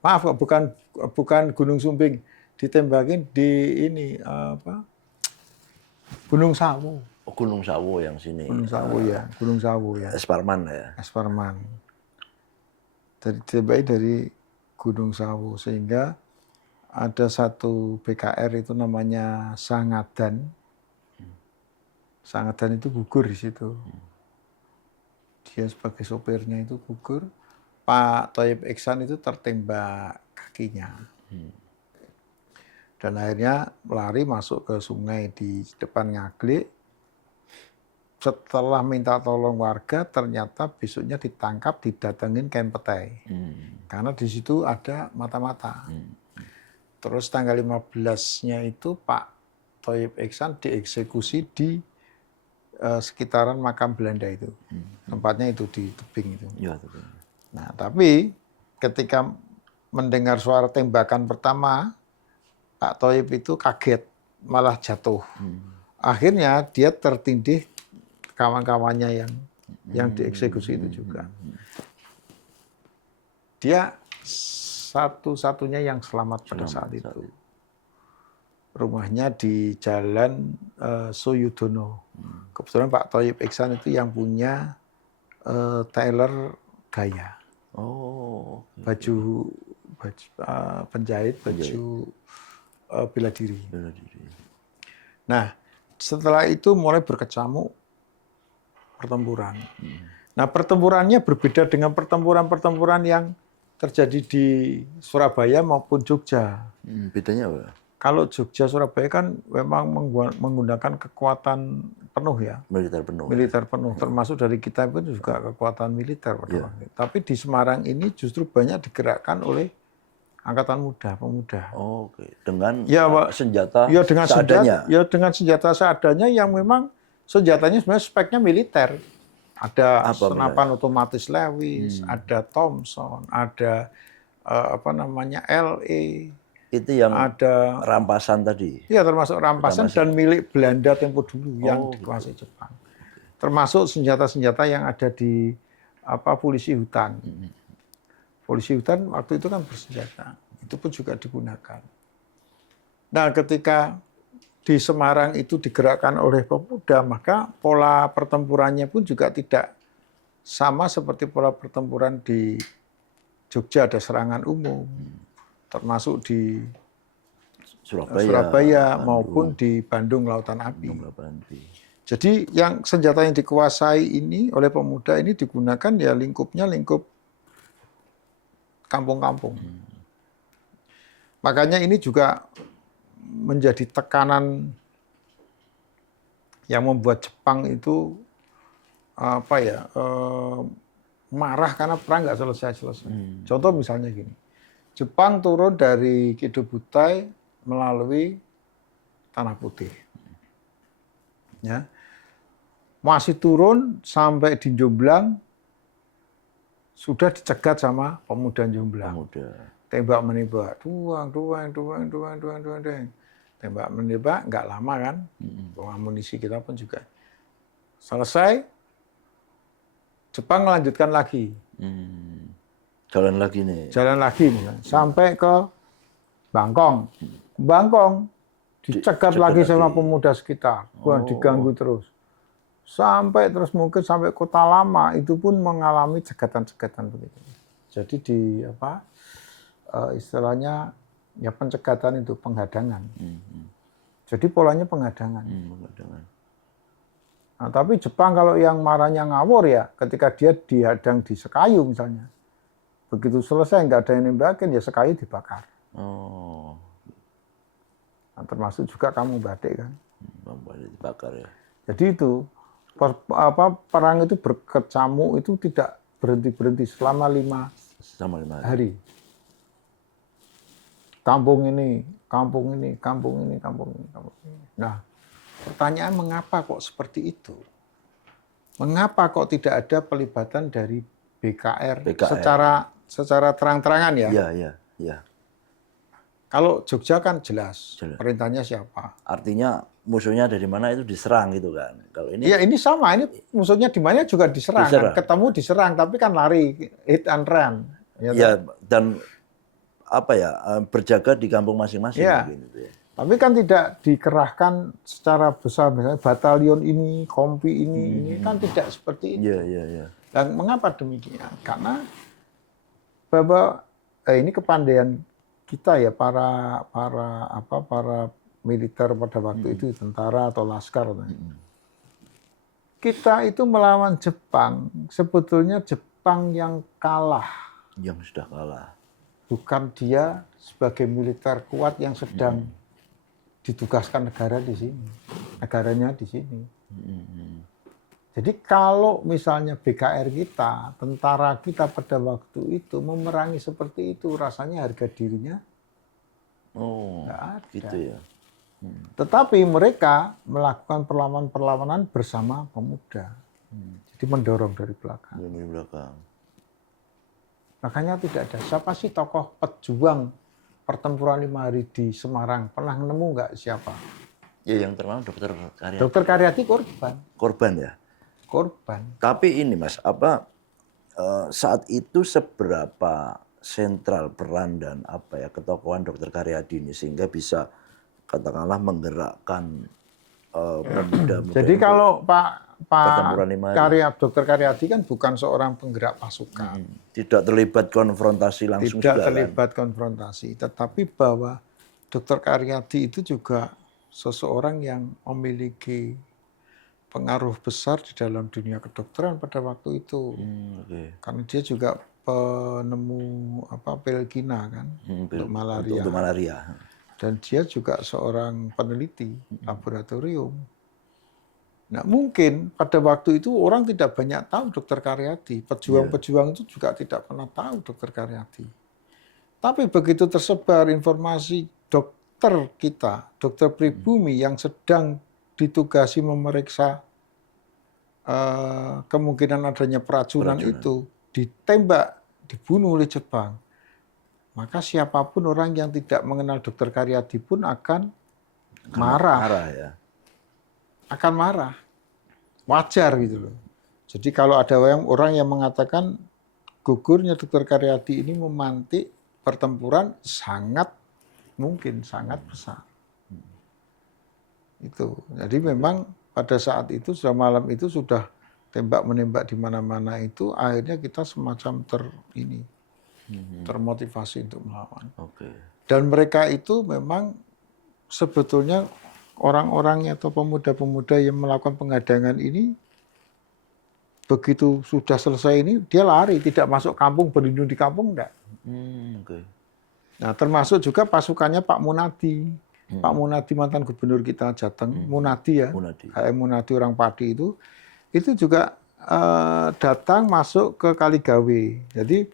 Maaf, bukan Gunung Sumbing, ditembakin di ini Gunung Sawu. Oh, Gunung Sawu yang sini. Gunung Sawu ya. Esparman ya. Esparman. Ditembaki dari Gunung Sawu, sehingga ada satu BKR itu namanya Sangadan. Sangadan itu gugur di situ. Dia sebagai sopirnya itu gugur. Pak Thoyib Iksan itu tertembak kakinya. Dan akhirnya lari masuk ke sungai di depan Ngaglik. Setelah minta tolong warga, ternyata besoknya ditangkap, didatengin Kenpetai. Karena di situ ada mata-mata. Terus tanggal 15-nya itu Pak Thoyib Iksan dieksekusi di sekitaran makam Belanda itu. Tempatnya itu di tebing itu. Ya, tebing. Nah, tapi ketika mendengar suara tembakan pertama, Pak Thoyib itu kaget, malah jatuh. Akhirnya dia tertindih kawan-kawannya yang dieksekusi itu juga. Dia satu-satunya yang selamat pada saat itu. Rumahnya di Jalan Suyudono. Kebetulan Pak Thoyib Iksan itu yang punya tailor gaya. Oh, Baju penjahit baju bela diri. Nah, setelah itu mulai berkecamuk pertempuran. Nah, pertempurannya berbeda dengan pertempuran-pertempuran yang terjadi di Surabaya maupun Jogja. Bedanya apa? Kalau Jogja, Surabaya kan memang menggunakan kekuatan penuh ya. Militer penuh. Termasuk dari kita pun juga kekuatan militer pada waktu itu. Tapi di Semarang ini justru banyak digerakkan oleh angkatan muda, pemuda. Oh, oke. Dengan senjata seadanya? Dengan senjata seadanya yang memang senjatanya sebenarnya speknya militer. Ada senapan otomatis Lewis, ada Thompson, ada LE. Itu yang ada rampasan tadi? Iya, termasuk rampasan dan milik Belanda tempo dulu yang dikuasai Jepang. Termasuk senjata-senjata yang ada di polisi hutan. Polisi hutan waktu itu kan bersenjata. Itu pun juga digunakan. Nah, ketika di Semarang itu digerakkan oleh pemuda, maka pola pertempurannya pun juga tidak sama seperti pola pertempuran di Jogja, ada serangan umum, termasuk di Surabaya maupun di Bandung Lautan Api. Jadi yang senjata yang dikuasai ini oleh pemuda ini digunakan ya lingkupnya lingkup kampung-kampung. Makanya ini juga menjadi tekanan yang membuat Jepang itu marah karena perang nggak selesai-selesai. Contoh misalnya gini, Jepang turun dari Kido-Butai melalui Tanah Putih, ya, masih turun sampai di Jomblang, sudah dicegat sama pemuda Jomblang. Tembak menembak, duang, tembak menembak, nggak lama kan, amunisi kita pun juga selesai. Jepang melanjutkan lagi. Jalan lagi nih. Jalan lagi misalnya, sampai ke Bangkong. Bangkong dicegat lagi sama pemuda sekitar. Wah, diganggu terus. Sampai terus mungkin sampai Kota Lama itu pun mengalami cegatan-cegatan begitu. Jadi istilahnya ya pencegatan itu, penghadangan. Jadi polanya penghadangan. Nah, tapi Jepang kalau yang marahnya ngawur ya, ketika dia dihadang di Sekayu misalnya, begitu selesai nggak ada yang nembakin, ya Sekayu dibakar. Nah, termasuk juga Kampung Batik kan. Batik dibakar ya. Jadi itu perang itu berkecamuk itu tidak berhenti selama 5 hari. Kampung ini. Nah, pertanyaan mengapa kok seperti itu? Mengapa kok tidak ada pelibatan dari BKR. secara terang-terangan ya? Iya. Kalau Jogja kan jelas. Perintahnya siapa? Artinya musuhnya dari mana itu diserang gitu kan. Kalau ini ya ini sama, ini musuhnya di mana juga diserang. Kan? Ketemu diserang tapi kan lari, hit and run. Ya, dan berjaga di kampung masing-masing. Ya. Gitu ya. Tapi kan tidak dikerahkan secara besar, misalnya batalion ini, kompi ini kan tidak seperti itu. Iya. Dan mengapa demikian? Karena bahwa ini kepandaian kita ya para militer pada waktu itu, tentara atau laskar. Kita itu melawan Jepang, sebetulnya Jepang yang kalah. Yang sudah kalah. Bukan dia sebagai militer kuat yang sedang ditugaskan negara di sini, negaranya di sini. Jadi kalau misalnya BKR kita, tentara kita pada waktu itu memerangi seperti itu, rasanya harga dirinya nggak ada. Gitu ya. Tetapi mereka melakukan perlawanan bersama pemuda. Jadi mendorong dari belakang. Makanya tidak ada. Siapa sih tokoh pejuang pertempuran 5 hari di Semarang? Pernah nemu nggak siapa? Ya yang terkenal Dokter Karyati. Dokter Karyati korban. Korban ya? Korban. Tapi ini Mas, saat itu seberapa sentral peran dan ketokohan Dokter Karyadi ini sehingga bisa katakanlah menggerakkan pemuda-pemuda. Jadi kalau Pak Dokter Karyadi kan bukan seorang penggerak pasukan. Tidak terlibat konfrontasi langsung. Tidak terlibat konfrontasi, tetapi bahwa Dokter Karyadi itu juga seseorang yang memiliki pengaruh besar di dalam dunia kedokteran pada waktu itu. Karena dia juga penemu pil Kina kan, untuk malaria. Untuk malaria. Dan dia juga seorang peneliti laboratorium. Nah, mungkin pada waktu itu orang tidak banyak tahu Dokter Karyadi. Pejuang-pejuang itu juga tidak pernah tahu Dokter Karyadi. Tapi begitu tersebar informasi dokter kita, Dokter Pribumi yang sedang ditugasi memeriksa kemungkinan adanya peracunan itu, ditembak, dibunuh oleh Jepang. Maka siapapun orang yang tidak mengenal Dokter Karyadi pun akan marah. Ya. Akan marah. Wajar gitu loh. Jadi kalau ada orang yang mengatakan gugurnya Dokter Karyadi ini memantik pertempuran, sangat mungkin, sangat besar. Itu. Jadi memang pada saat itu, sudah malam itu sudah tembak-menembak di mana-mana itu, akhirnya kita semacam termotivasi untuk melawan. Dan mereka itu memang sebetulnya orang-orangnya atau pemuda-pemuda yang melakukan penghadangan ini, begitu sudah selesai ini, dia lari, tidak masuk kampung, berlindung di kampung, enggak. Nah, termasuk juga pasukannya Pak Munadi. Pak Munadi mantan gubernur kita Jateng, Munadi ya, Munadi. HM Munadi orang Pati itu juga datang masuk ke Kaligawe. Jadi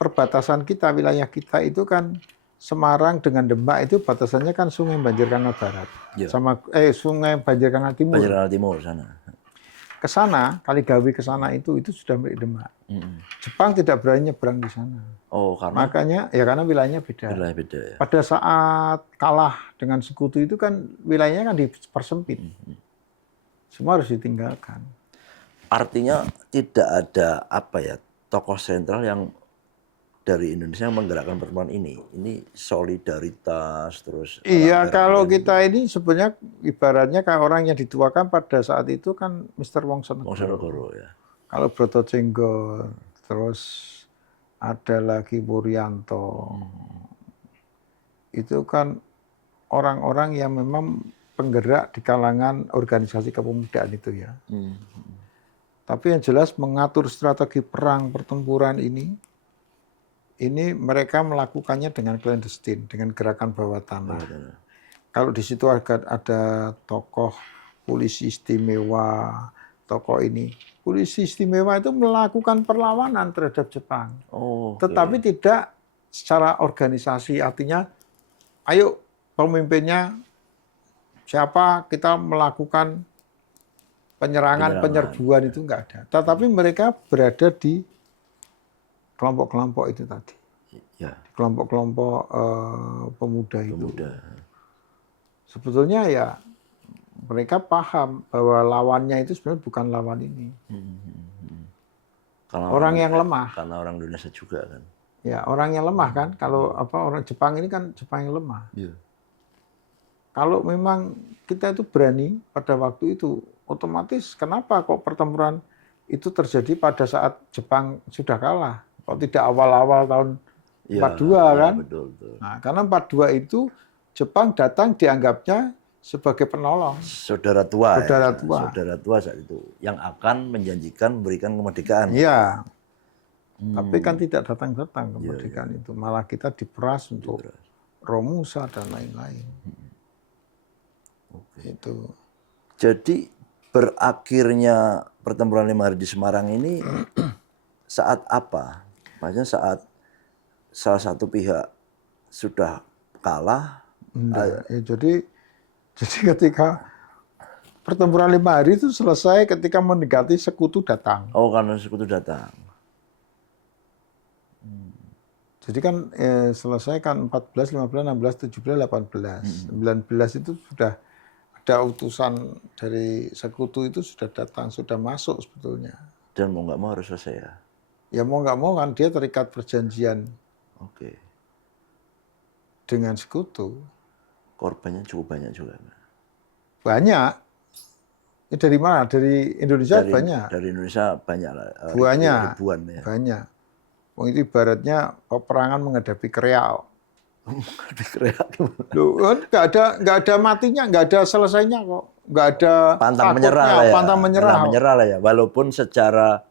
perbatasan kita, wilayah kita itu kan Semarang dengan Demak itu batasannya kan Sungai Banjirkanal Barat, Iya. sama Sungai Banjirkanal Timur. Banjirkanal Timur sana. Ke sana, Kaligawe ke sana itu sudah milik Demak. Jepang tidak berani nyebrang di sana. Oh, karena Makanya ya karena wilayahnya beda. wilayah beda ya. Pada saat kalah dengan sekutu itu kan wilayahnya kan dipersempit. Semua harus ditinggalkan. Artinya tidak ada apa ya tokoh sentral yang dari Indonesia yang menggerakkan pertemuan ini. Ini solidaritas terus. Iya, orang-orang kalau yang kita ini sebenarnya ibaratnya kayak orang yang dituakan pada saat itu kan Mr. Wongsonegoro. Wongsonegoro ya. Kalau Broto Cenggol, terus ada lagi Wuryanto. Itu kan orang-orang yang memang penggerak di kalangan organisasi kepemudaan itu ya. Tapi yang jelas mengatur strategi perang pertempuran ini mereka melakukannya dengan clandestine, dengan gerakan bawah tanah. Kalau di situ ada tokoh polisi istimewa, tokoh ini. Polisi istimewa itu melakukan perlawanan terhadap Jepang. Oh, Tetapi tidak secara organisasi, artinya ayo pemimpinnya siapa kita melakukan penyerbuan itu enggak ada. Tetapi mereka berada di kelompok-kelompok itu tadi. Ya. Kelompok-kelompok pemuda itu. Pemuda. Sebetulnya ya mereka paham bahwa lawannya itu sebenarnya bukan lawan ini. Karena orang yang lemah. Karena orang Indonesia juga kan. Ya, orang yang lemah kan. Kalau orang Jepang ini kan Jepang yang lemah. Iya. Kalau memang kita itu berani pada waktu itu, otomatis kenapa kok pertempuran itu terjadi pada saat Jepang sudah kalah? Kok tidak awal-awal tahun 42 kan? Betul, betul. Nah, karena 42 itu Jepang datang dianggapnya sebagai penolong. Saudara tua. Saudara ya. tua. Saudara tua saat itu yang akan menjanjikan memberikan kemerdekaan. Iya. Tapi kan tidak datang-datang kemerdekaan itu. Malah kita diperas untuk Romusa dan lain-lain. Itu. Jadi berakhirnya pertempuran 5 hari di Semarang ini saat apa? Maksudnya saat salah satu pihak sudah kalah. Enggak. Ya, jadi ketika pertempuran 5 hari itu selesai ketika mendekati sekutu datang. Oh, karena sekutu datang. Jadi kan selesai kan 14, 15, 16, 17, 18. 19 itu sudah ada utusan dari sekutu itu sudah datang, sudah masuk sebetulnya. Dan mau nggak mau harus selesai ya? Ya mau nggak mau kan dia terikat perjanjian Oke. dengan sekutu. Korbannya cukup banyak juga. Banyak. Ya dari mana? Dari Indonesia banyak. Dari Indonesia banyak lah. Banyak. Ribuan ya. Banyak. Itu ibaratnya peperangan menghadapi Kreal. Loh, nggak ada matinya, nggak ada selesainya kok, nggak ada pantang menyerah lah ya. Pantang menyerah lah ya. Walaupun secara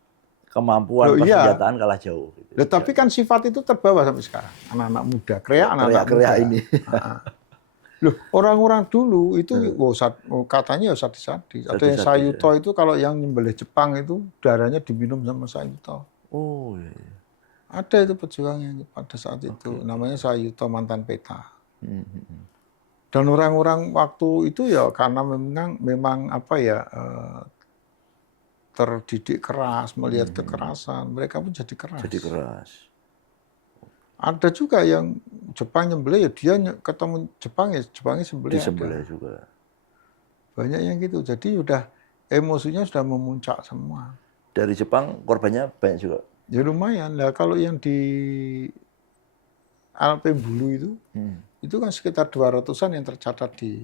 kemampuan persenjataan kalah jauh. Gitu. Loh, tapi kan sifat itu terbawa sampai sekarang. Anak-anak muda, anak-anak muda ini. Loh, orang-orang dulu itu katanya sadis-sadis. Ada yang Sayuto itu kalau yang nyembelih Jepang itu darahnya diminum sama Sayuto. Oh iya. Ada itu pejuangnya pada saat itu, namanya Sayuto mantan peta. Dan orang-orang waktu itu ya karena memang apa ya terdidik keras, melihat kekerasan, mereka pun jadi keras. Jadi keras. Ada juga yang Jepang nyembelih ya dia ketemu Jepang ya Jepangnya sembelih. Disembelih juga. Banyak yang gitu. Jadi udah emosinya sudah memuncak semua. Dari Jepang korbannya banyak juga. Ya lumayan lah kalau yang di Alpe Bulu itu kan sekitar 200-an yang tercatat di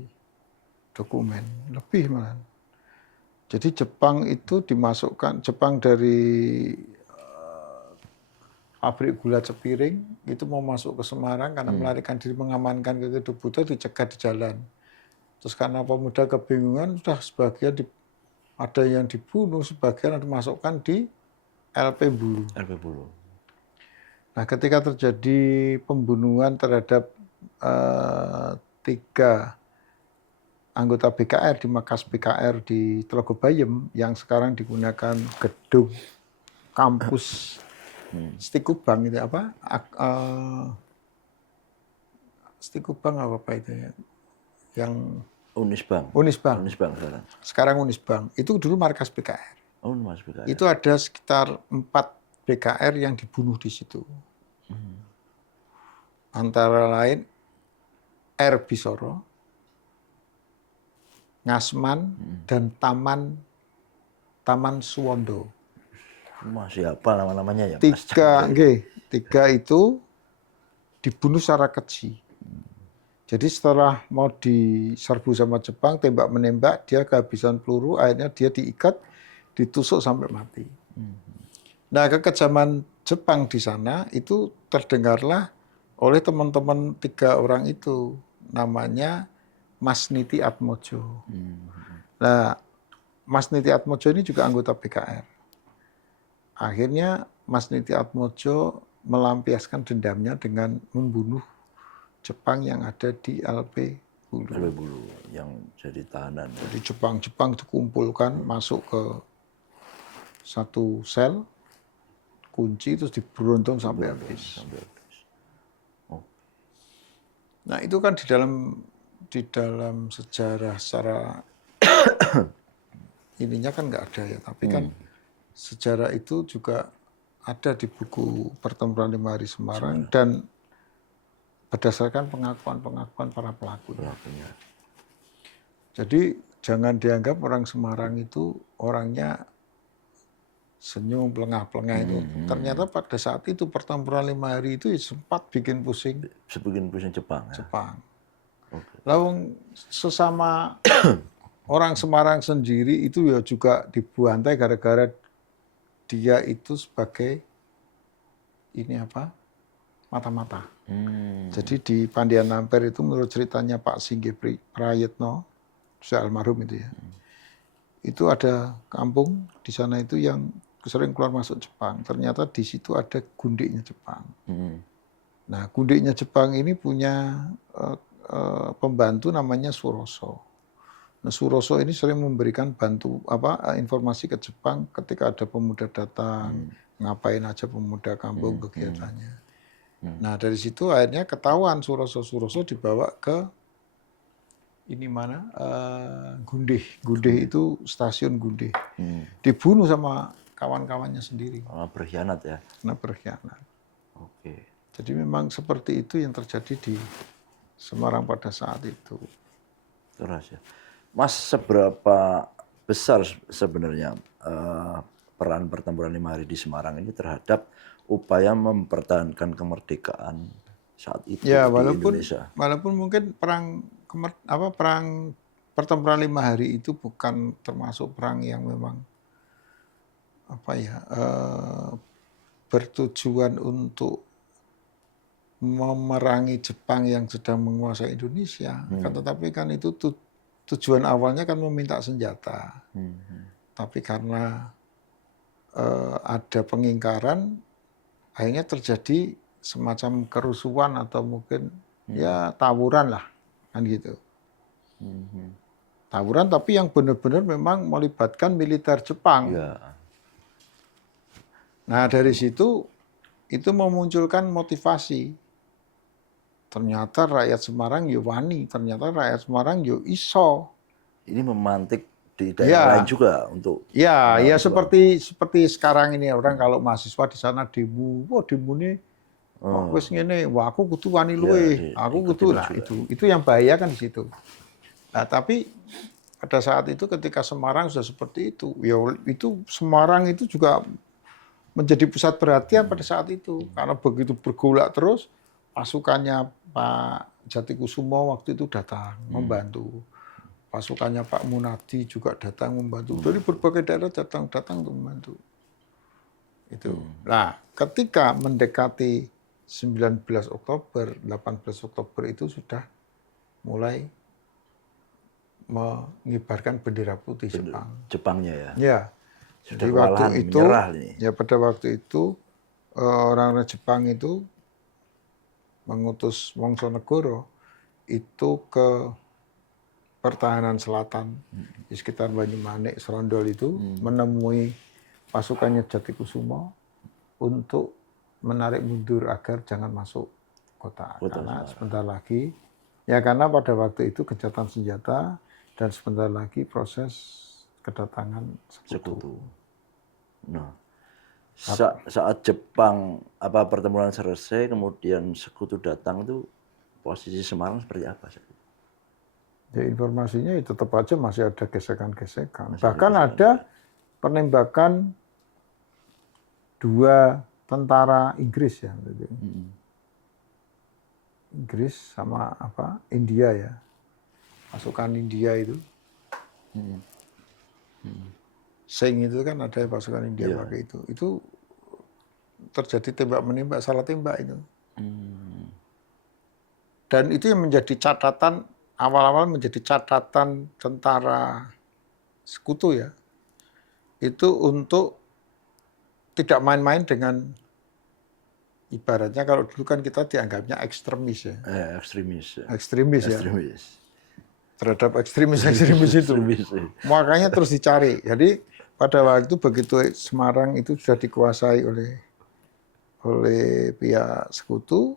dokumen, lebih malah. Jadi Jepang itu dimasukkan, Jepang dari pabrik gula Cepiring itu mau masuk ke Semarang karena melarikan diri mengamankan ke Kedubute dicegat di jalan. Terus karena pemuda kebingungan sudah sebagian ada yang dibunuh, sebagian dimasukkan di LP Bulu. LP Bulu. Nah, ketika terjadi pembunuhan terhadap 3 anggota BKR di markas BKR di Telaga Bayem yang sekarang digunakan gedung kampus Stikubang itu apa? Stikubang apa itu ya? Yang Unisbank. Unisbank. Unisbank sekarang. Sekarang Unisbank. Itu dulu markas BKR. Oh, Mas BKR. Itu ada sekitar 4 BKR yang dibunuh di situ. Antara lain R. Bisoro, Ngasman, dan Taman Suwondo. Masih apa nama-namanya ya, Mas? Tiga itu dibunuh secara keji. Jadi setelah mau diserbu sama Jepang, tembak menembak, dia kehabisan peluru, akhirnya dia diikat, ditusuk sampai mati. Nah, kekejaman Jepang di sana itu terdengarlah oleh teman-teman 3 orang itu, namanya Mas Niti Atmojo. Nah, Mas Niti Atmojo ini juga anggota BKR. Akhirnya Mas Niti Atmojo melampiaskan dendamnya dengan membunuh Jepang yang ada di LP Bulu. LP Bulu yang jadi tahanan. Jadi Jepang dikumpulkan masuk ke satu sel, kunci terus diberuntung sampai habis. Oh. Nah, itu kan di dalam sejarah secara ininya kan nggak ada ya, tapi kan sejarah itu juga ada di buku Pertempuran 5 Hari Semarang dan berdasarkan pengakuan para pelakunya. Jadi jangan dianggap orang Semarang itu orangnya senyum, pelengah-pelengah itu. Ternyata pada saat itu pertempuran 5 hari itu sempat bikin pusing. Bikin pusing Jepang. Ya? Jepang. Okay. Lalu sesama orang Semarang sendiri itu ya juga dibantai gara-gara dia itu sebagai ini apa? Mata-mata. Jadi di Pandian Ampere itu menurut ceritanya Pak Singgih Prayitno, sudah almarhum itu ya. Itu ada kampung di sana itu yang sering keluar masuk Jepang. Ternyata di situ ada gundiknya Jepang. Nah, gundiknya Jepang ini punya pembantu namanya Suroso. Nah, Suroso ini sering memberikan informasi ke Jepang ketika ada pemuda datang, ngapain aja pemuda kampung kegiatannya. Nah, dari situ akhirnya ketahuan Suroso dibawa ke ini mana? Gundih. Gundih itu stasiun Gundih. Dibunuh sama kawan-kawannya sendiri. Berkhianat ya? Karena berkhianat. Oke. Jadi memang seperti itu yang terjadi di Semarang pada saat itu. Terus ya. Mas, seberapa besar sebenarnya peran pertempuran 5 hari di Semarang ini terhadap upaya mempertahankan kemerdekaan saat itu ya, di Indonesia? Walaupun mungkin perang pertempuran 5 hari itu bukan termasuk perang yang memang bertujuan untuk memerangi Jepang yang sedang menguasai Indonesia. Tetapi kan itu tujuan awalnya kan meminta senjata. Tapi karena ada pengingkaran, akhirnya terjadi semacam kerusuhan atau mungkin ya tawuran lah, kan gitu. Tawuran tapi yang benar-benar memang melibatkan militer Jepang. Ya. Nah, dari situ itu memunculkan motivasi. Ternyata rakyat Semarang yo wani, ternyata rakyat Semarang yo iso. Ini memantik di daerah lain juga untuk ya seperti sekarang ini orang kalau mahasiswa di sana demo, demo ini wis ngene, wah aku kudu wani luwe, aku kudu lah itu yang bahaya kan di situ. Nah, tapi pada saat itu ketika Semarang sudah seperti itu, ya itu Semarang itu juga menjadi pusat perhatian pada saat itu karena begitu bergolak terus pasukannya Pak Jatikusumo waktu itu datang membantu. Pasukannya Pak Munadi juga datang membantu. Dari berbagai daerah datang untuk membantu. Itu. Nah, ketika mendekati 19 Oktober, 18 Oktober itu sudah mulai mengibarkan bendera putih Jepang. Jepangnya ya. Ya. Sudah Jadi waktu itu menyerah ini. Ya pada waktu itu orang-orang Jepang itu mengutus Wongsonegoro itu ke pertahanan selatan di sekitar Banyumanik, Serondol itu menemui pasukannya Jatikusumo untuk menarik mundur agar jangan masuk kota. Karena sebentar lagi, ya karena pada waktu itu gencatan senjata dan sebentar lagi proses kedatangan sekutu. Nah, saat Jepang pertempuran selesai, kemudian sekutu datang itu posisi Semarang seperti apa? Ya, informasinya itu tetap aja masih ada gesekan-gesekan. Bahkan ada penembakan 2 tentara Inggris ya. Inggris sama India ya. Pasukan India itu. Sing itu kan ada pasukan India pakai itu. Itu terjadi tembak-menembak, salah tembak itu. Dan itu yang menjadi catatan, awal-awal menjadi catatan tentara sekutu ya. Itu untuk tidak main-main dengan, ibaratnya kalau dulu kan kita dianggapnya ekstremis ya. Ekstremis ya. Terhadap ekstremis itu. Makanya terus dicari. Jadi pada waktu itu begitu Semarang itu sudah dikuasai oleh pihak sekutu,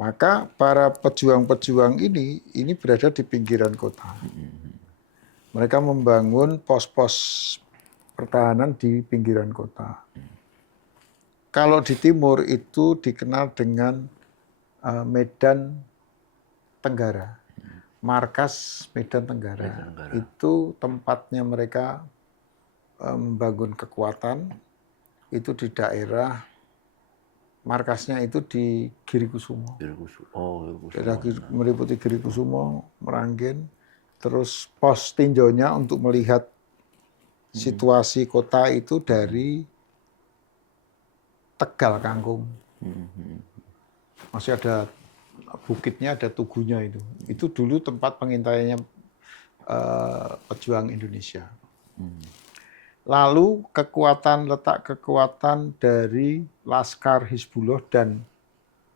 maka para pejuang-pejuang ini berada di pinggiran kota. Mereka membangun pos-pos pertahanan di pinggiran kota. Kalau di timur itu dikenal dengan Medan Tenggara. Markas Medan Tenggara. Itu tempatnya mereka membangun kekuatan. Itu di daerah, markasnya itu di Girikusumo. Daerah meliputi Girikusumo, Meranggen. Terus pos tinjaunya untuk melihat situasi kota itu dari Tegal Kangkung. Masih ada bukitnya, ada tugunya itu. Itu dulu tempat pengintaiannya pejuang Indonesia. Lalu letak kekuatan dari Laskar Hizbullah dan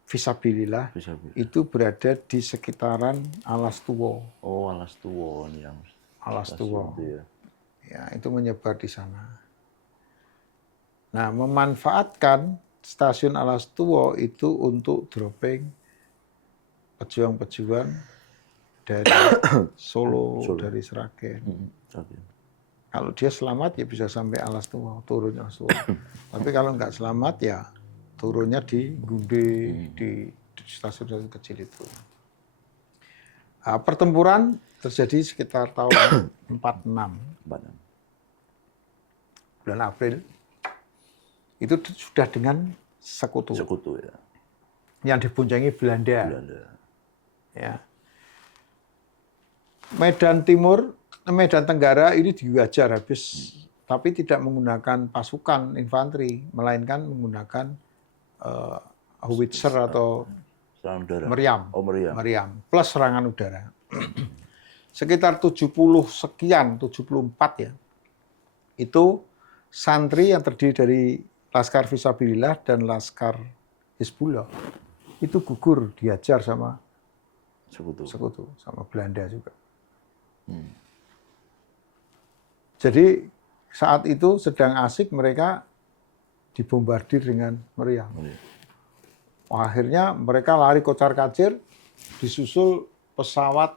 Fisabilillah itu berada di sekitaran Alas Tuwo. Alas Tuwo ini yang Alas Tuwo. Ya, itu menyebar di sana. Nah, memanfaatkan stasiun Alas Tuwo itu untuk dropping pejuang-pejuang dari Solo, dari Sragen. Kalau dia selamat ya bisa sampai Alas Tuwo, turunnya Alas Tuwo. Tapi kalau nggak selamat ya turunnya di Gumbe, di stasiun kecil itu. Nah, pertempuran terjadi sekitar tahun 46. Bulan April. Itu sudah dengan sekutu. Sekutu ya. Yang dibuncengi Belanda. Ya. Medan Tenggara ini dihajar habis, tapi tidak menggunakan pasukan infanteri, melainkan menggunakan howitzer atau meriam. Meriam plus serangan udara. Sekitar 70 sekian, 74 ya. Itu santri yang terdiri dari Laskar Fisabilillah dan Laskar Hizbullah itu gugur dihajar sama sekutu sama Belanda juga. Jadi saat itu sedang asik mereka dibombardir dengan meriam. Akhirnya mereka lari kocar-kacir, disusul pesawat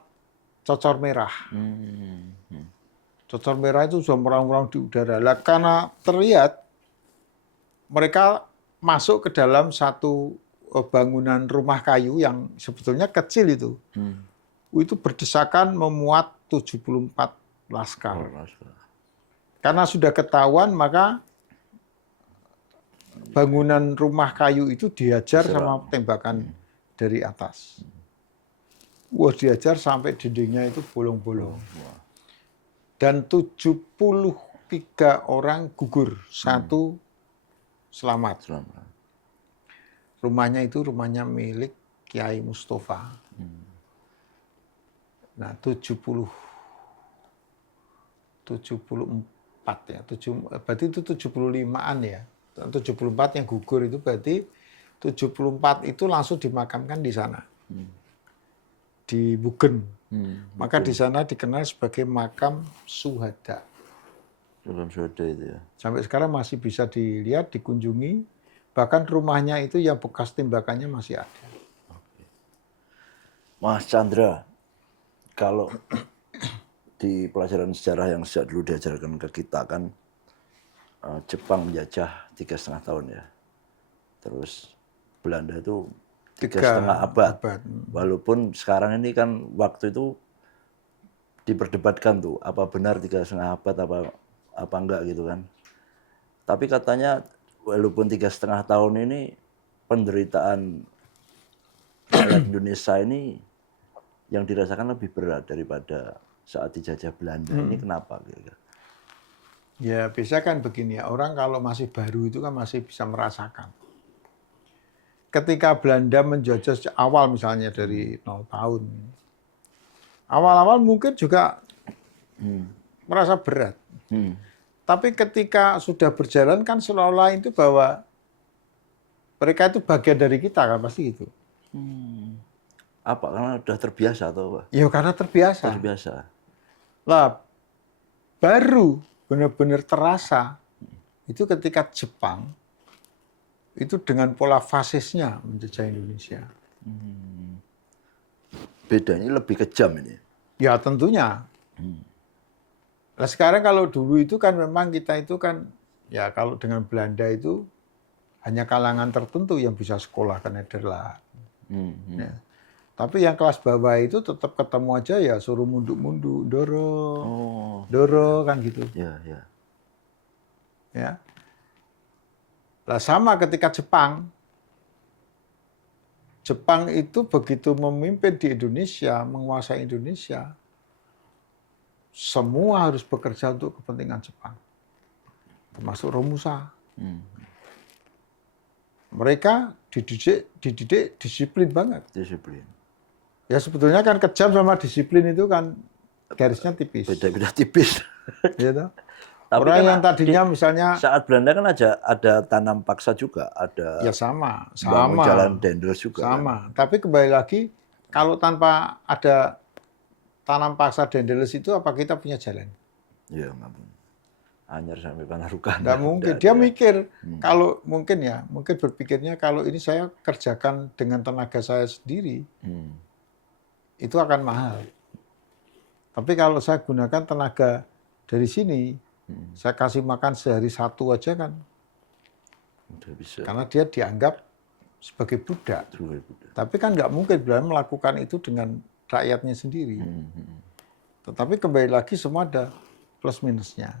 Cocor Merah. Cocor Merah itu sudah merang-rang di udara. Karena terlihat mereka masuk ke dalam satu bangunan rumah kayu yang sebetulnya kecil itu. Itu berdesakan memuat 74 laskar. Karena sudah ketahuan, maka bangunan rumah kayu itu dihajar sama tembakan dari atas. Wah, dihajar sampai dindingnya itu bolong-bolong. Dan 73 orang gugur, 1 selamat. Rumahnya itu rumahnya milik Kiai Mustafa. Nah, 74 ya, berarti itu 75-an ya. 74 yang gugur itu berarti 74 itu langsung dimakamkan di sana. Di Bugen, Maka di sana dikenal sebagai makam Suhada. Dalam Suhada itu ya. Sampai sekarang masih bisa dilihat, dikunjungi. Bahkan rumahnya itu yang bekas tembakannya masih ada. Mas Chandra, kalau di pelajaran sejarah yang sejak dulu diajarkan ke kita kan, Jepang menjajah 3,5 tahun ya. Terus Belanda itu 3,5 abad. Walaupun sekarang ini kan waktu itu diperdebatkan tuh, apa benar 3,5 abad apa enggak gitu kan. Tapi katanya walaupun 3,5 tahun ini penderitaan rakyat Indonesia ini yang dirasakan lebih berat daripada saat dijajah Belanda. Ini kenapa kira-kira? Ya biasa kan begini ya, orang kalau masih baru itu kan masih bisa merasakan. Ketika Belanda menjajah sejak awal misalnya dari 0 tahun, awal-awal mungkin juga merasa berat. Tapi ketika sudah berjalan kan seolah-olah itu bahwa mereka itu bagian dari kita kan pasti itu. Apa? Karena udah terbiasa atau apa? Ya karena terbiasa. Terbiasa. Lah baru benar-benar terasa itu ketika Jepang itu dengan pola fasisnya menjajah Indonesia. Bedanya lebih kejam ini. Ya tentunya. Nah sekarang kalau dulu itu kan memang kita itu kan ya kalau dengan Belanda itu hanya kalangan tertentu yang bisa sekolah ke Nederland. Ya. Tapi yang kelas bawah itu tetap ketemu aja ya suruh munduk-munduk, doro kan gitu. Ya, ya. Ya. Lah sama ketika Jepang itu begitu memimpin di Indonesia, menguasai Indonesia, semua harus bekerja untuk kepentingan Jepang, termasuk Romusa. Mereka dididik disiplin banget. Disiplin. Ya sebetulnya kan kejam sama disiplin itu kan garisnya tipis. Beda-beda tipis. Gitu. Tapi orang kan yang tadinya misalnya saat Belanda kan ada tanam paksa juga, ada ya sama bangun jalan dendels juga. Sama. Kan? Tapi kembali lagi kalau tanpa ada tanam paksa dendels itu apa kita punya jalan? Iya, nggak mungkin. Anyar sampai Panarukan. Nggak mungkin. Dia mikir kalau mungkin ya, mungkin berpikirnya kalau ini saya kerjakan dengan tenaga saya sendiri, itu akan mahal. Tapi kalau saya gunakan tenaga dari sini, saya kasih makan sehari satu aja kan, udah bisa. Karena dia dianggap sebagai budak. Tapi kan nggak mungkin Belanda melakukan itu dengan rakyatnya sendiri. Tetapi kembali lagi semua ada plus minusnya.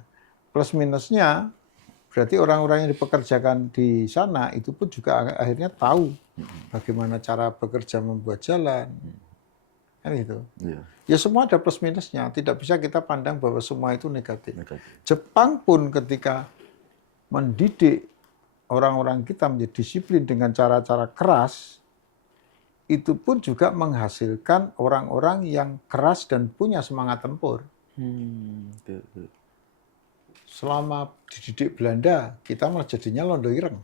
Plus minusnya berarti orang-orang yang dipekerjakan di sana itu pun juga akhirnya tahu bagaimana cara bekerja membuat jalan. Kan gitu. Ya semua ada plus minusnya. Tidak bisa kita pandang bahwa semua itu negatif. Jepang pun ketika mendidik orang-orang kita menjadi disiplin dengan cara-cara keras, itu pun juga menghasilkan orang-orang yang keras dan punya semangat tempur. Selama dididik Belanda, kita malah jadinya londo ireng.